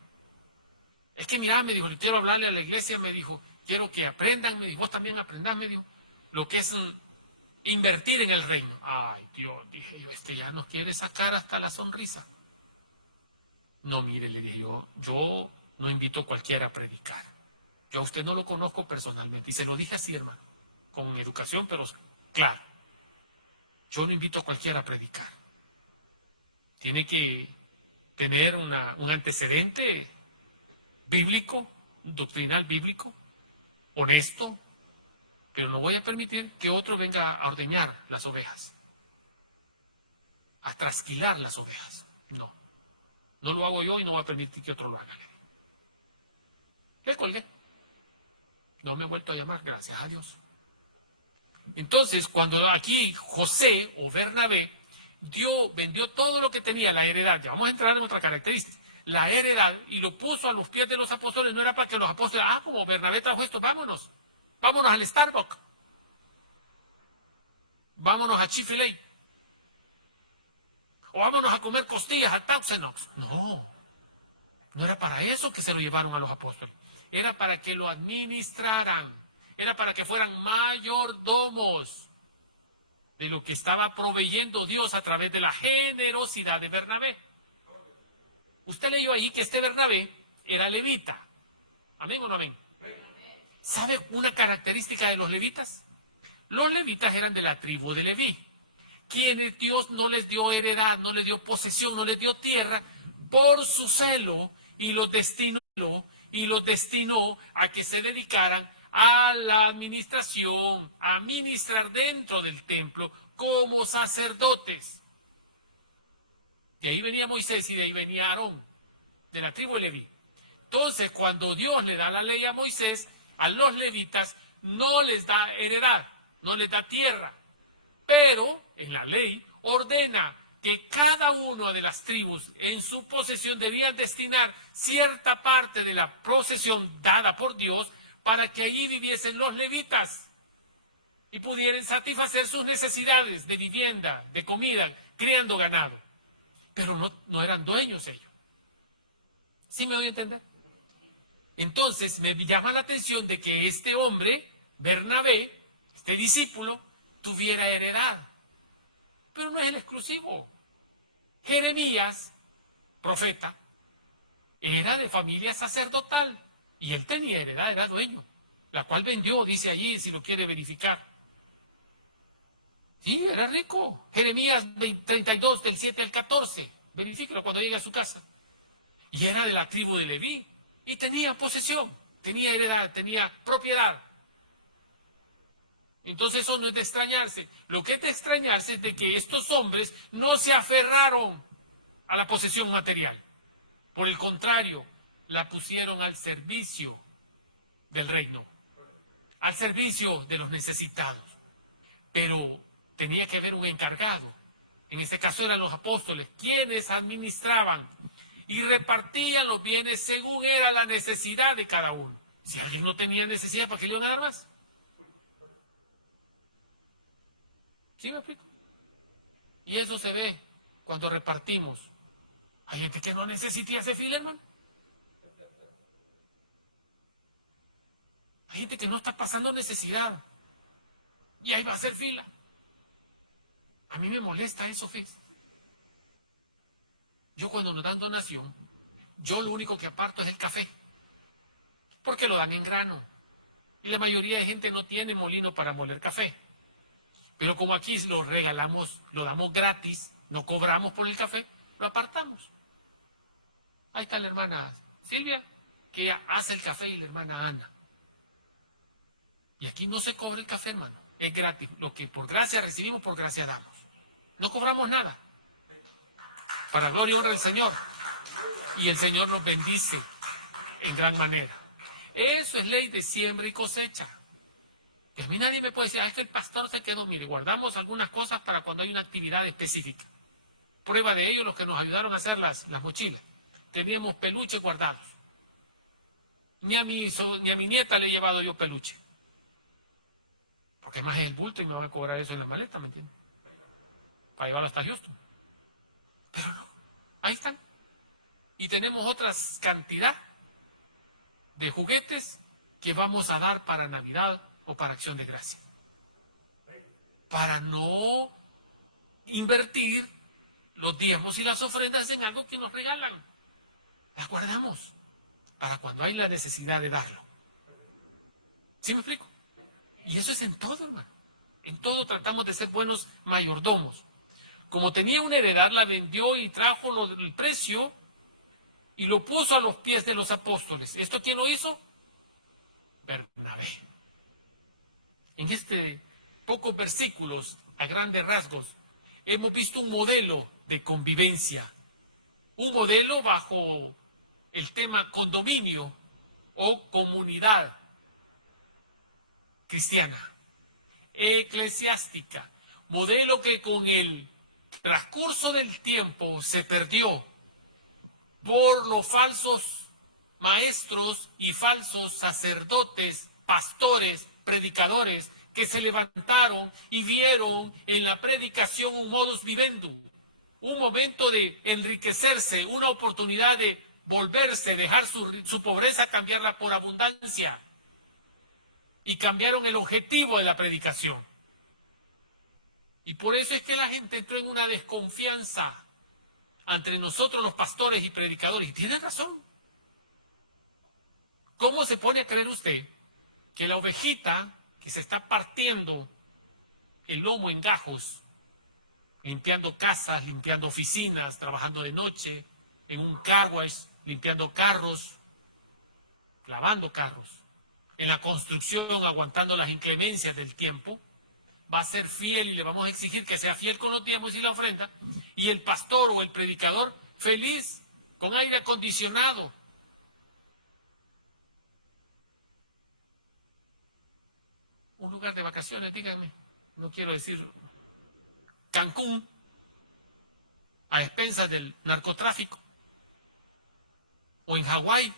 Es que mira, me dijo, quiero hablarle a la iglesia, me dijo, quiero que aprendan, me dijo, vos también aprendás, me dijo, lo que es invertir en el reino. Ay, Dios, dije yo, ya nos quiere sacar hasta la sonrisa. No, mire, le dije yo no invito a cualquiera a predicar. Yo a usted no lo conozco personalmente. Y se lo dije así, hermano, con educación, pero claro. Yo no invito a cualquiera a predicar. Tiene que tener un antecedente bíblico, doctrinal bíblico, honesto, pero no voy a permitir que otro venga a ordeñar las ovejas, a trasquilar las ovejas. No. No lo hago yo y no voy a permitir que otro lo haga. Le colgué. No me he vuelto a llamar, gracias a Dios. Entonces, cuando aquí José o Bernabé vendió todo lo que tenía, la heredad, ya vamos a entrar en otra característica, la heredad, y lo puso a los pies de los apóstoles, no era para que los apóstoles, como Bernabé trajo esto, vámonos al Starbucks, vámonos a Chick-fil-A, o vámonos a comer costillas a Tauxenox. No era para eso que se lo llevaron a los apóstoles. Era para que lo administraran. Era para que fueran mayordomos de lo que estaba proveyendo Dios a través de la generosidad de Bernabé. Usted leyó ahí que este Bernabé era levita. ¿Amén o no amén? ¿Sabe una característica de los levitas? Los levitas eran de la tribu de Leví, quienes Dios no les dio heredad, no les dio posesión, no les dio tierra por su celo y los destinó a que se dedicaran a la administración, a ministrar dentro del templo como sacerdotes. De ahí venía Moisés y de ahí venía Aarón, de la tribu de Leví. Entonces, cuando Dios le da la ley a Moisés, a los levitas, no les da heredad, no les da tierra. Pero en la ley ordena que cada una de las tribus en su posesión debían destinar cierta parte de la posesión dada por Dios para que allí viviesen los levitas y pudieran satisfacer sus necesidades de vivienda, de comida, criando ganado. Pero no eran dueños ellos. ¿Sí me voy a entender? Entonces me llama la atención de que este hombre, Bernabé, este discípulo, tuviera heredad. Pero no es el exclusivo. Jeremías, profeta, era de familia sacerdotal y él tenía heredad, era dueño, la cual vendió, dice allí, si lo quiere verificar. Sí, era rico. Jeremías 32, del 7 al 14. Verifíquelo cuando llegue a su casa. Y era de la tribu de Leví. Y tenía posesión, tenía heredad, tenía propiedad. Entonces eso no es de extrañarse. Lo que es de extrañarse es de que estos hombres no se aferraron a la posesión material. Por el contrario, la pusieron al servicio del reino, al servicio de los necesitados. Pero tenía que haber un encargado. En este caso eran los apóstoles, quienes administraban y repartían los bienes según era la necesidad de cada uno. Si alguien no tenía necesidad, ¿para qué le iban a dar más? ¿Sí me explico? Y eso se ve cuando repartimos. Hay gente que no necesita y hace fila, hermano. Hay gente que no está pasando necesidad y ahí va a hacer fila. A mí me molesta eso, fíjese. Yo cuando nos dan donación, yo lo único que aparto es el café, porque lo dan en grano. Y la mayoría de gente no tiene molino para moler café. Pero como aquí lo regalamos, lo damos gratis, no cobramos por el café, lo apartamos. Ahí está la hermana Silvia, que ella hace el café, y la hermana Ana. Y aquí no se cobra el café, hermano, es gratis. Lo que por gracia recibimos, por gracia damos. No cobramos nada. Para gloria y honra del Señor. Y el Señor nos bendice en gran manera. Eso es ley de siembra y cosecha. Y a mí nadie me puede decir, es que el pastor se quedó. Mire, guardamos algunas cosas para cuando hay una actividad específica. Prueba de ello los que nos ayudaron a hacer las mochilas. Teníamos peluches guardados. Ni a mi nieta le he llevado yo peluche. Porque además es el bulto y me van a cobrar eso en la maleta, ¿me entiendes? Para llevarlo hasta Houston. Pero no, ahí están. Y tenemos otra cantidad de juguetes que vamos a dar para Navidad o para Acción de Gracia. Para no invertir los diezmos y las ofrendas en algo que nos regalan. Las guardamos para cuando hay la necesidad de darlo. ¿Sí me explico? Y eso es en todo, hermano. En todo tratamos de ser buenos mayordomos. Como tenía una heredad, la vendió y trajo el precio y lo puso a los pies de los apóstoles. ¿Esto quién lo hizo? Bernabé. En pocos versículos, a grandes rasgos, hemos visto un modelo de convivencia. Un modelo bajo el tema condominio o comunidad cristiana, eclesiástica. Modelo que con el transcurso del tiempo se perdió por los falsos maestros y falsos sacerdotes, pastores, predicadores que se levantaron y vieron en la predicación un modus vivendi, un momento de enriquecerse, una oportunidad de volverse, dejar su pobreza, cambiarla por abundancia. Y cambiaron el objetivo de la predicación. Y por eso es que la gente entró en una desconfianza entre nosotros los pastores y predicadores. Y tienen razón. ¿Cómo se pone a creer usted que la ovejita que se está partiendo el lomo en gajos, limpiando casas, limpiando oficinas, trabajando de noche, en un car wash, limpiando carros, lavando carros, en la construcción, aguantando las inclemencias del tiempo, va a ser fiel y le vamos a exigir que sea fiel con los diezmos y la ofrenda, y el pastor o el predicador feliz, con aire acondicionado? lugar de vacaciones? Díganme. No quiero decir Cancún, a expensas del narcotráfico. O en Hawái.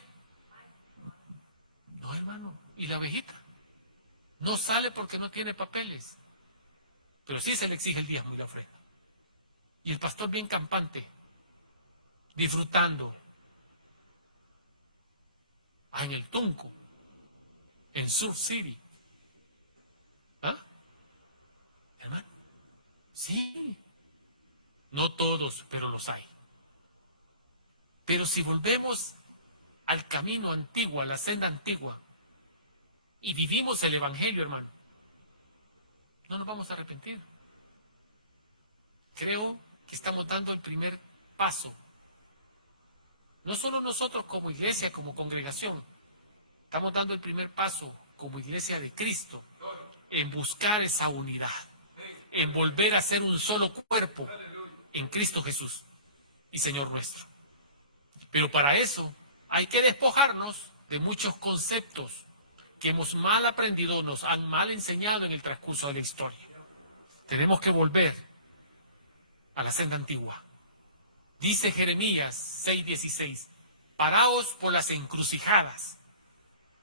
No, hermano. ¿Y la abejita? No sale porque no tiene papeles. Pero sí se le exige el diezmo y la ofrenda. Y el pastor bien campante, disfrutando. En el Tunco, en Sur City. ¿Ah? Hermano. Sí. No todos, pero los hay. Pero si volvemos al camino antiguo, a la senda antigua, y vivimos el Evangelio, hermano, no nos vamos a arrepentir. Creo que estamos dando el primer paso. No solo nosotros como iglesia, como congregación, estamos dando el primer paso como iglesia de Cristo en buscar esa unidad, en volver a ser un solo cuerpo en Cristo Jesús y Señor nuestro. Pero para eso hay que despojarnos de muchos conceptos que hemos mal aprendido, nos han mal enseñado en el transcurso de la historia. Tenemos que volver a la senda antigua. Dice Jeremías 6:16, paraos por las encrucijadas,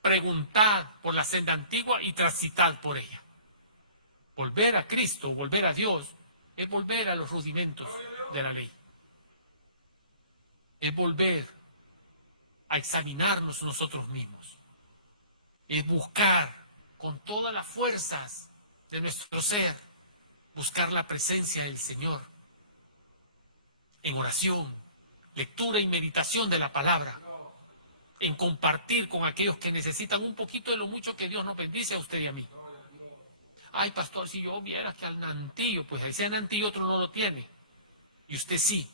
preguntad por la senda antigua y transitad por ella. Volver a Cristo, volver a Dios, es volver a los rudimentos de la ley. Es volver a examinarnos nosotros mismos. Es buscar con todas las fuerzas de nuestro ser, buscar la presencia del Señor en oración, lectura y meditación de la palabra, en compartir con aquellos que necesitan un poquito de lo mucho que Dios nos bendice a usted y a mí. Ay, pastor, si yo viera que al nantillo, pues ese nantillo otro no lo tiene, y usted sí.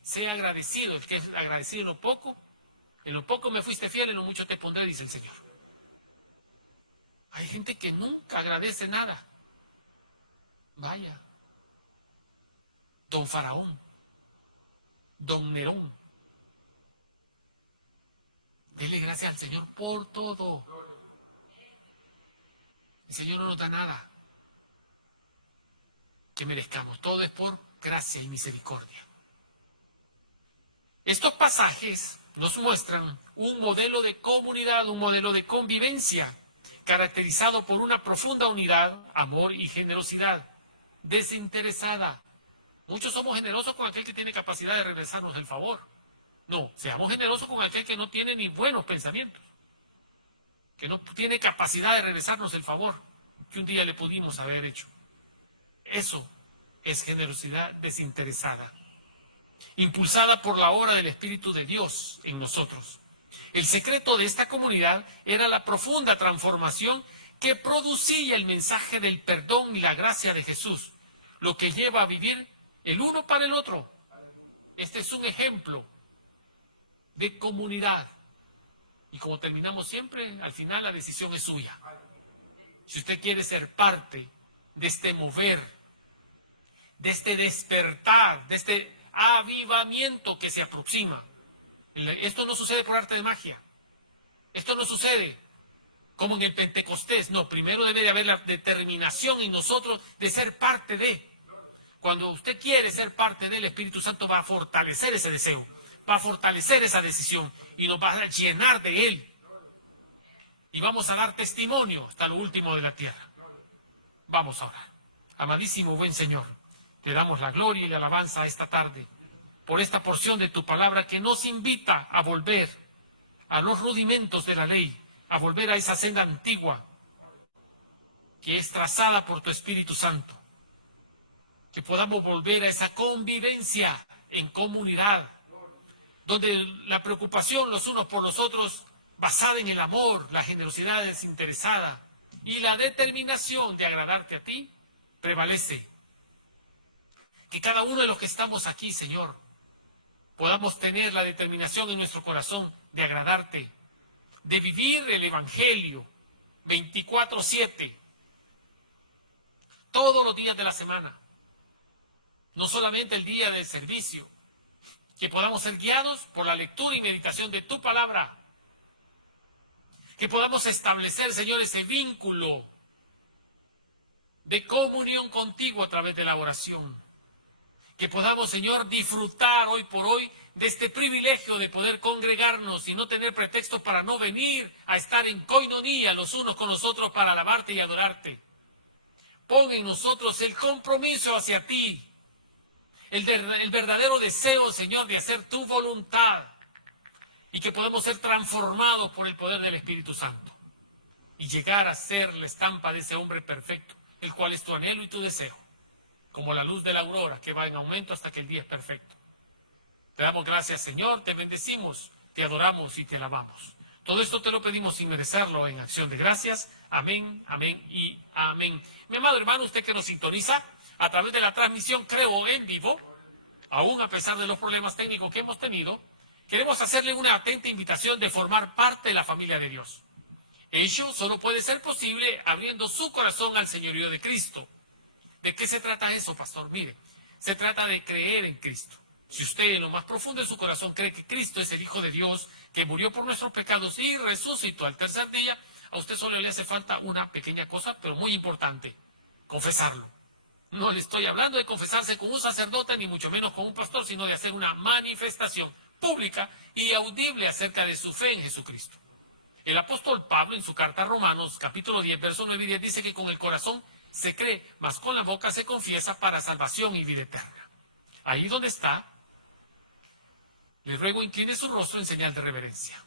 Sea agradecido, el que es agradecido en lo poco me fuiste fiel, en lo mucho te pondré, dice el Señor. Hay gente que nunca agradece nada. Vaya. Don Faraón. Don Nerón. Dele gracias al Señor por todo. El Señor no nos da nada que merezcamos. Todo es por gracia y misericordia. Estos pasajes nos muestran un modelo de comunidad, un modelo de convivencia, caracterizado por una profunda unidad, amor y generosidad, desinteresada. Muchos somos generosos con aquel que tiene capacidad de regresarnos el favor. No, seamos generosos con aquel que no tiene ni buenos pensamientos, que no tiene capacidad de regresarnos el favor que un día le pudimos haber hecho. Eso es generosidad desinteresada, impulsada por la obra del Espíritu de Dios en nosotros. El secreto de esta comunidad era la profunda transformación que producía el mensaje del perdón y la gracia de Jesús, lo que lleva a vivir el uno para el otro. Este es un ejemplo de comunidad. Y como terminamos siempre, al final la decisión es suya. Si usted quiere ser parte de este mover, de este despertar, de este avivamiento que se aproxima. Esto no sucede por arte de magia. Esto no sucede como en el Pentecostés. No, primero debe de haber la determinación en nosotros de ser parte de. Cuando usted quiere ser parte del Espíritu Santo va a fortalecer ese deseo, va a fortalecer esa decisión y nos va a llenar de Él. Y vamos a dar testimonio hasta lo último de la tierra. Vamos a orar. Amadísimo buen Señor, te damos la gloria y alabanza esta tarde por esta porción de tu palabra que nos invita a volver a los rudimentos de la ley, a volver a esa senda antigua que es trazada por tu Espíritu Santo. Que podamos volver a esa convivencia en comunidad, donde la preocupación los unos por los otros, basada en el amor, la generosidad desinteresada y la determinación de agradarte a ti, prevalece. Que cada uno de los que estamos aquí, Señor, podamos tener la determinación en nuestro corazón de agradarte, de vivir el Evangelio 24/7, todos los días de la semana. No solamente el día del servicio, que podamos ser guiados por la lectura y meditación de tu palabra, que podamos establecer, Señor, ese vínculo de comunión contigo a través de la oración. Que podamos, Señor, disfrutar hoy por hoy de este privilegio de poder congregarnos y no tener pretexto para no venir a estar en coinonía los unos con los otros para alabarte y adorarte. Pon en nosotros el compromiso hacia ti, el verdadero deseo, Señor, de hacer tu voluntad y que podamos ser transformados por el poder del Espíritu Santo y llegar a ser la estampa de ese hombre perfecto, el cual es tu anhelo y tu deseo, como la luz de la aurora que va en aumento hasta que el día es perfecto. Te damos gracias, Señor, te bendecimos, te adoramos y te alabamos. Todo esto te lo pedimos sin merecerlo en acción de gracias. Amén, amén y amén. Mi amado hermano, usted que nos sintoniza a través de la transmisión, creo, en vivo, aún a pesar de los problemas técnicos que hemos tenido, queremos hacerle una atenta invitación de formar parte de la familia de Dios. Ello solo puede ser posible abriendo su corazón al señorío de Cristo. ¿De qué se trata eso, pastor? Mire, se trata de creer en Cristo. Si usted en lo más profundo de su corazón cree que Cristo es el Hijo de Dios, que murió por nuestros pecados y resucitó al tercer día, a usted solo le hace falta una pequeña cosa, pero muy importante: confesarlo. No le estoy hablando de confesarse con un sacerdote, ni mucho menos con un pastor, sino de hacer una manifestación pública y audible acerca de su fe en Jesucristo. El apóstol Pablo, en su carta a Romanos, capítulo 10, verso 9 y 10, dice que con el corazón se cree, mas con la boca se confiesa para salvación y vida eterna. Ahí donde está, le ruego incline su rostro en señal de reverencia.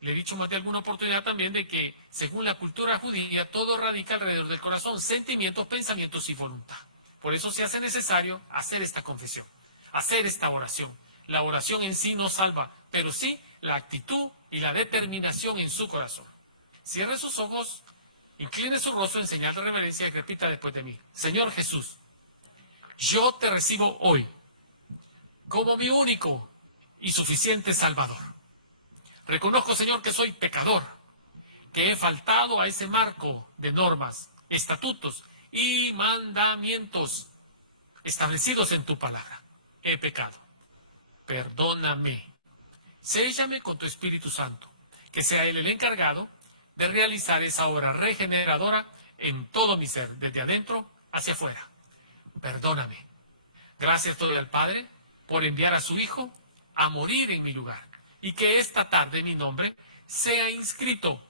Le he dicho más de alguna oportunidad también de que, según la cultura judía, todo radica alrededor del corazón: sentimientos, pensamientos y voluntad. Por eso se hace necesario hacer esta confesión, hacer esta oración. La oración en sí no salva, pero sí la actitud y la determinación en su corazón. Cierre sus ojos, incline su rostro en señal de reverencia y repita después de mí: Señor Jesús, yo te recibo hoy como mi único y suficiente Salvador. Reconozco, Señor, que soy pecador, que he faltado a ese marco de normas, estatutos y mandamientos establecidos en tu palabra. He pecado. Perdóname. Séllame con tu Espíritu Santo, que sea Él el encargado de realizar esa obra regeneradora en todo mi ser, desde adentro hacia afuera. Perdóname. Gracias doy al Padre por enviar a su Hijo a morir en mi lugar, y que esta tarde mi nombre sea inscrito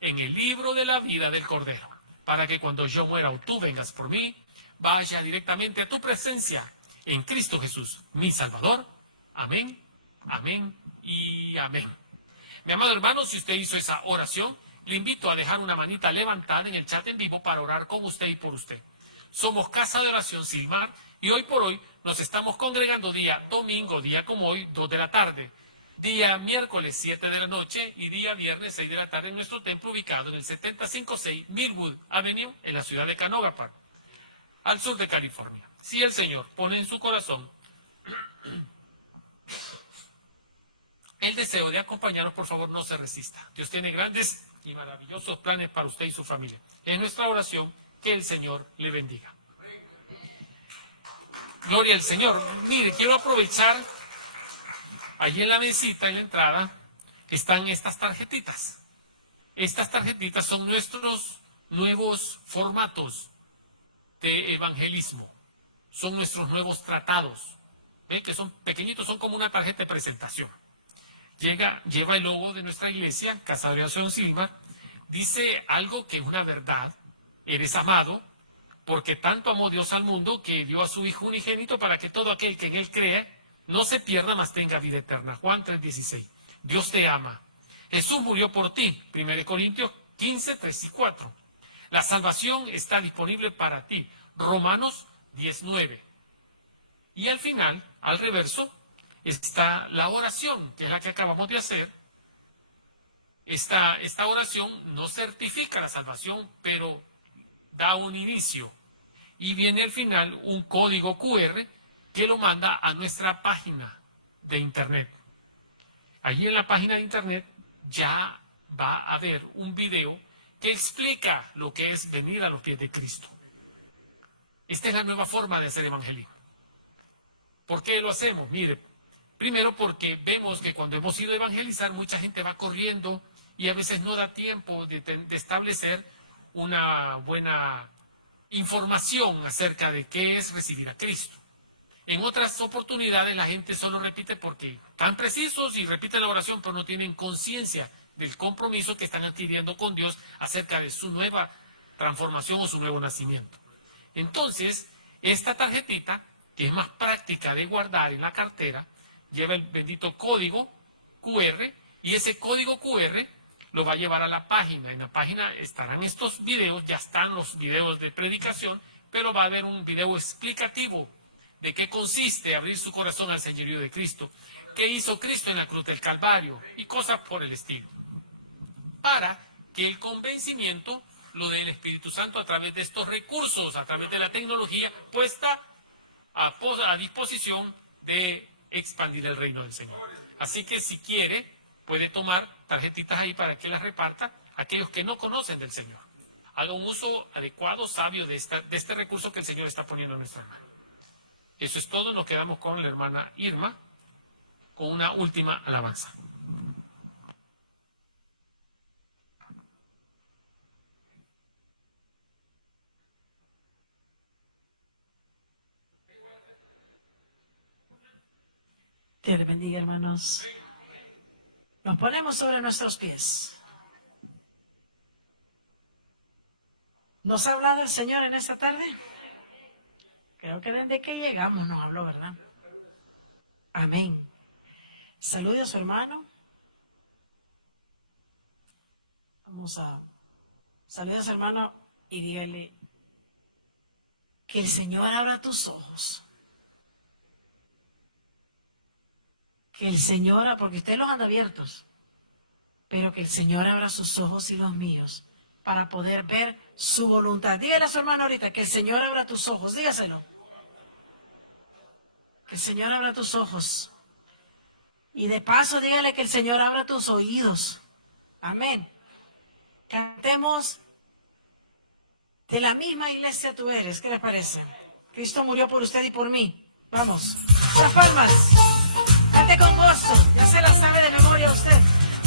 en el libro de la vida del Cordero, para que cuando yo muera o tú vengas por mí, vaya directamente a tu presencia en Cristo Jesús, mi Salvador. Amén, amén y amén. Mi amado hermano, si usted hizo esa oración, le invito a dejar una manita levantada en el chat en vivo para orar con usted y por usted. Somos Casa de Oración Silmar y hoy por hoy nos estamos congregando día domingo, día como hoy, 2 de la tarde, día miércoles 7 de la noche y día viernes 6 de la tarde en nuestro templo ubicado en el 756 Millwood Avenue en la ciudad de Canoga Park, al sur de California. Si el Señor pone en su corazón el deseo de acompañarnos, por favor, no se resista. Dios tiene grandes y maravillosos planes para usted y su familia. En nuestra oración, que el Señor le bendiga. Gloria al Señor. Mire, quiero aprovechar, allí en la mesita, en la entrada, están estas tarjetitas. Estas tarjetitas son nuestros nuevos formatos de evangelismo. Son nuestros nuevos tratados. ¿Ven? Que son pequeñitos, son como una tarjeta de presentación. Lleva el logo de nuestra iglesia, Casa de Oración Silmar. Dice algo que es una verdad: eres amado, porque tanto amó Dios al mundo que dio a su Hijo unigénito para que todo aquel que en Él cree no se pierda, mas tenga vida eterna. Juan 3:16. Dios te ama. Jesús murió por ti. 1 Corintios 15, 3 y 4. La salvación está disponible para ti. Romanos 19. Y al final, al reverso, está la oración, que es la que acabamos de hacer. Esta oración no certifica la salvación, pero da un inicio. Y viene al final un código QR que lo manda a nuestra página de internet. Allí en la página de internet ya va a haber un video que explica lo que es venir a los pies de Cristo. Esta es la nueva forma de hacer evangelismo. ¿Por qué lo hacemos? Mire, primero porque vemos que cuando hemos ido a evangelizar, mucha gente va corriendo y a veces no da tiempo de establecer una buena información acerca de qué es recibir a Cristo. En otras oportunidades la gente solo repite porque están precisos y repiten la oración, pero no tienen conciencia del compromiso que están adquiriendo con Dios acerca de su nueva transformación o su nuevo nacimiento. Entonces, esta tarjetita, que es más práctica de guardar en la cartera, lleva el bendito código QR, y ese código QR lo va a llevar a la página. En la página estarán estos videos, ya están los videos de predicación, pero va a haber un video explicativo de qué consiste abrir su corazón al señorío de Cristo, qué hizo Cristo en la cruz del Calvario y cosas por el estilo. Para que el convencimiento lo dé el Espíritu Santo a través de estos recursos, a través de la tecnología puesta a disposición de expandir el reino del Señor. Así que si quiere, puede tomar tarjetitas ahí para que las reparta a aquellos que no conocen del Señor. Haga un uso adecuado, sabio de este recurso que el Señor está poniendo en nuestra mano. Eso es todo. Nos quedamos con la hermana Irma con una última alabanza. Dios les bendiga, hermanos. Nos ponemos sobre nuestros pies. ¿Nos ha hablado el Señor en esta tarde? Creo que desde que llegamos nos habló, ¿verdad? Amén. Salude a su hermano. Vamos a saludar a su hermano y dígale que el Señor abra tus ojos. Que el Señor, porque usted los anda abiertos, pero que el Señor abra sus ojos y los míos para poder ver su voluntad. Dígale a su hermano ahorita que el Señor abra tus ojos, dígaselo. Que el Señor abra tus ojos. Y de paso dígale que el Señor abra tus oídos. Amén. Cantemos de la misma iglesia tú eres. ¿Qué les parece? Cristo murió por usted y por mí. Vamos. Las palmas. Cante con gozo, ya se la sabe de memoria usted.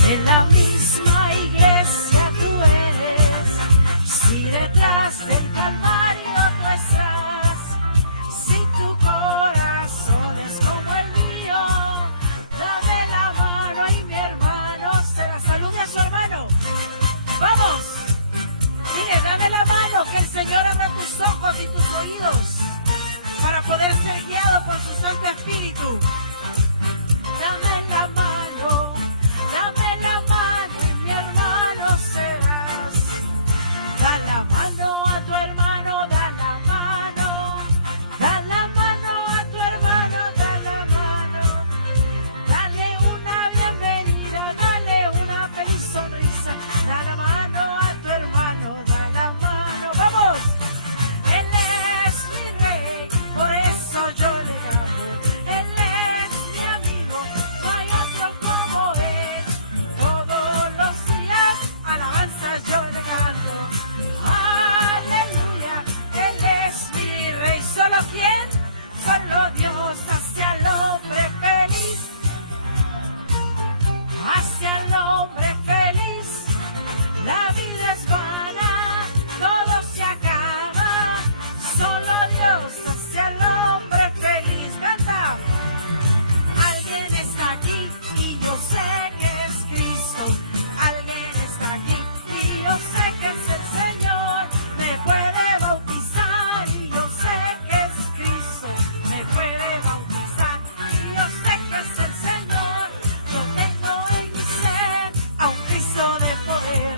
En la misma iglesia tú eres, si detrás del Calvario tú estás, si tu corazón es como el mío, dame la mano y mi hermano se la salude a su hermano. Vamos, dile, dame la mano, que el Señor abra tus ojos y tus oídos para poder ser guiado por su Santo Espíritu. Dame la mano y mi hermano serás. Da la mano a tu hermano, da la mano. Da la mano a tu hermano, da la mano. Dale una bienvenida, dale una feliz sonrisa. Da la mano a tu hermano, da la mano. ¡Vamos! Él es mi rey, por eso yo le amo. Él es mi amigo. No hay otro como él. Todos los días alabanzas yo le canto. Aleluya, él es mi rey. ¿Solo quién? Solo Dios hacia el hombre feliz. Hacia el hombre feliz. La vida es vana, todo se acaba. Solo Dios hacia el hombre feliz. Canta. Alguien está aquí y yo sé que es Cristo. Alguien está aquí y yo sé que es el Señor. Me puede bautizar y yo sé que es Cristo. Me puede bautizar y yo sé que es el Señor. Yo tengo en mi ser a un Cristo de poder.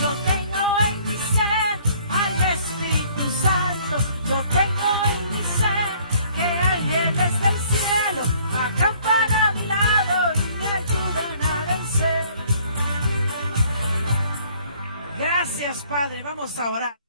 Yo tengo en mi ser al Espíritu Santo. Yo tengo en mi ser que ángeles del cielo acampan a mi lado y me ayudan a vencer. Gracias, Padre. Vamos a orar.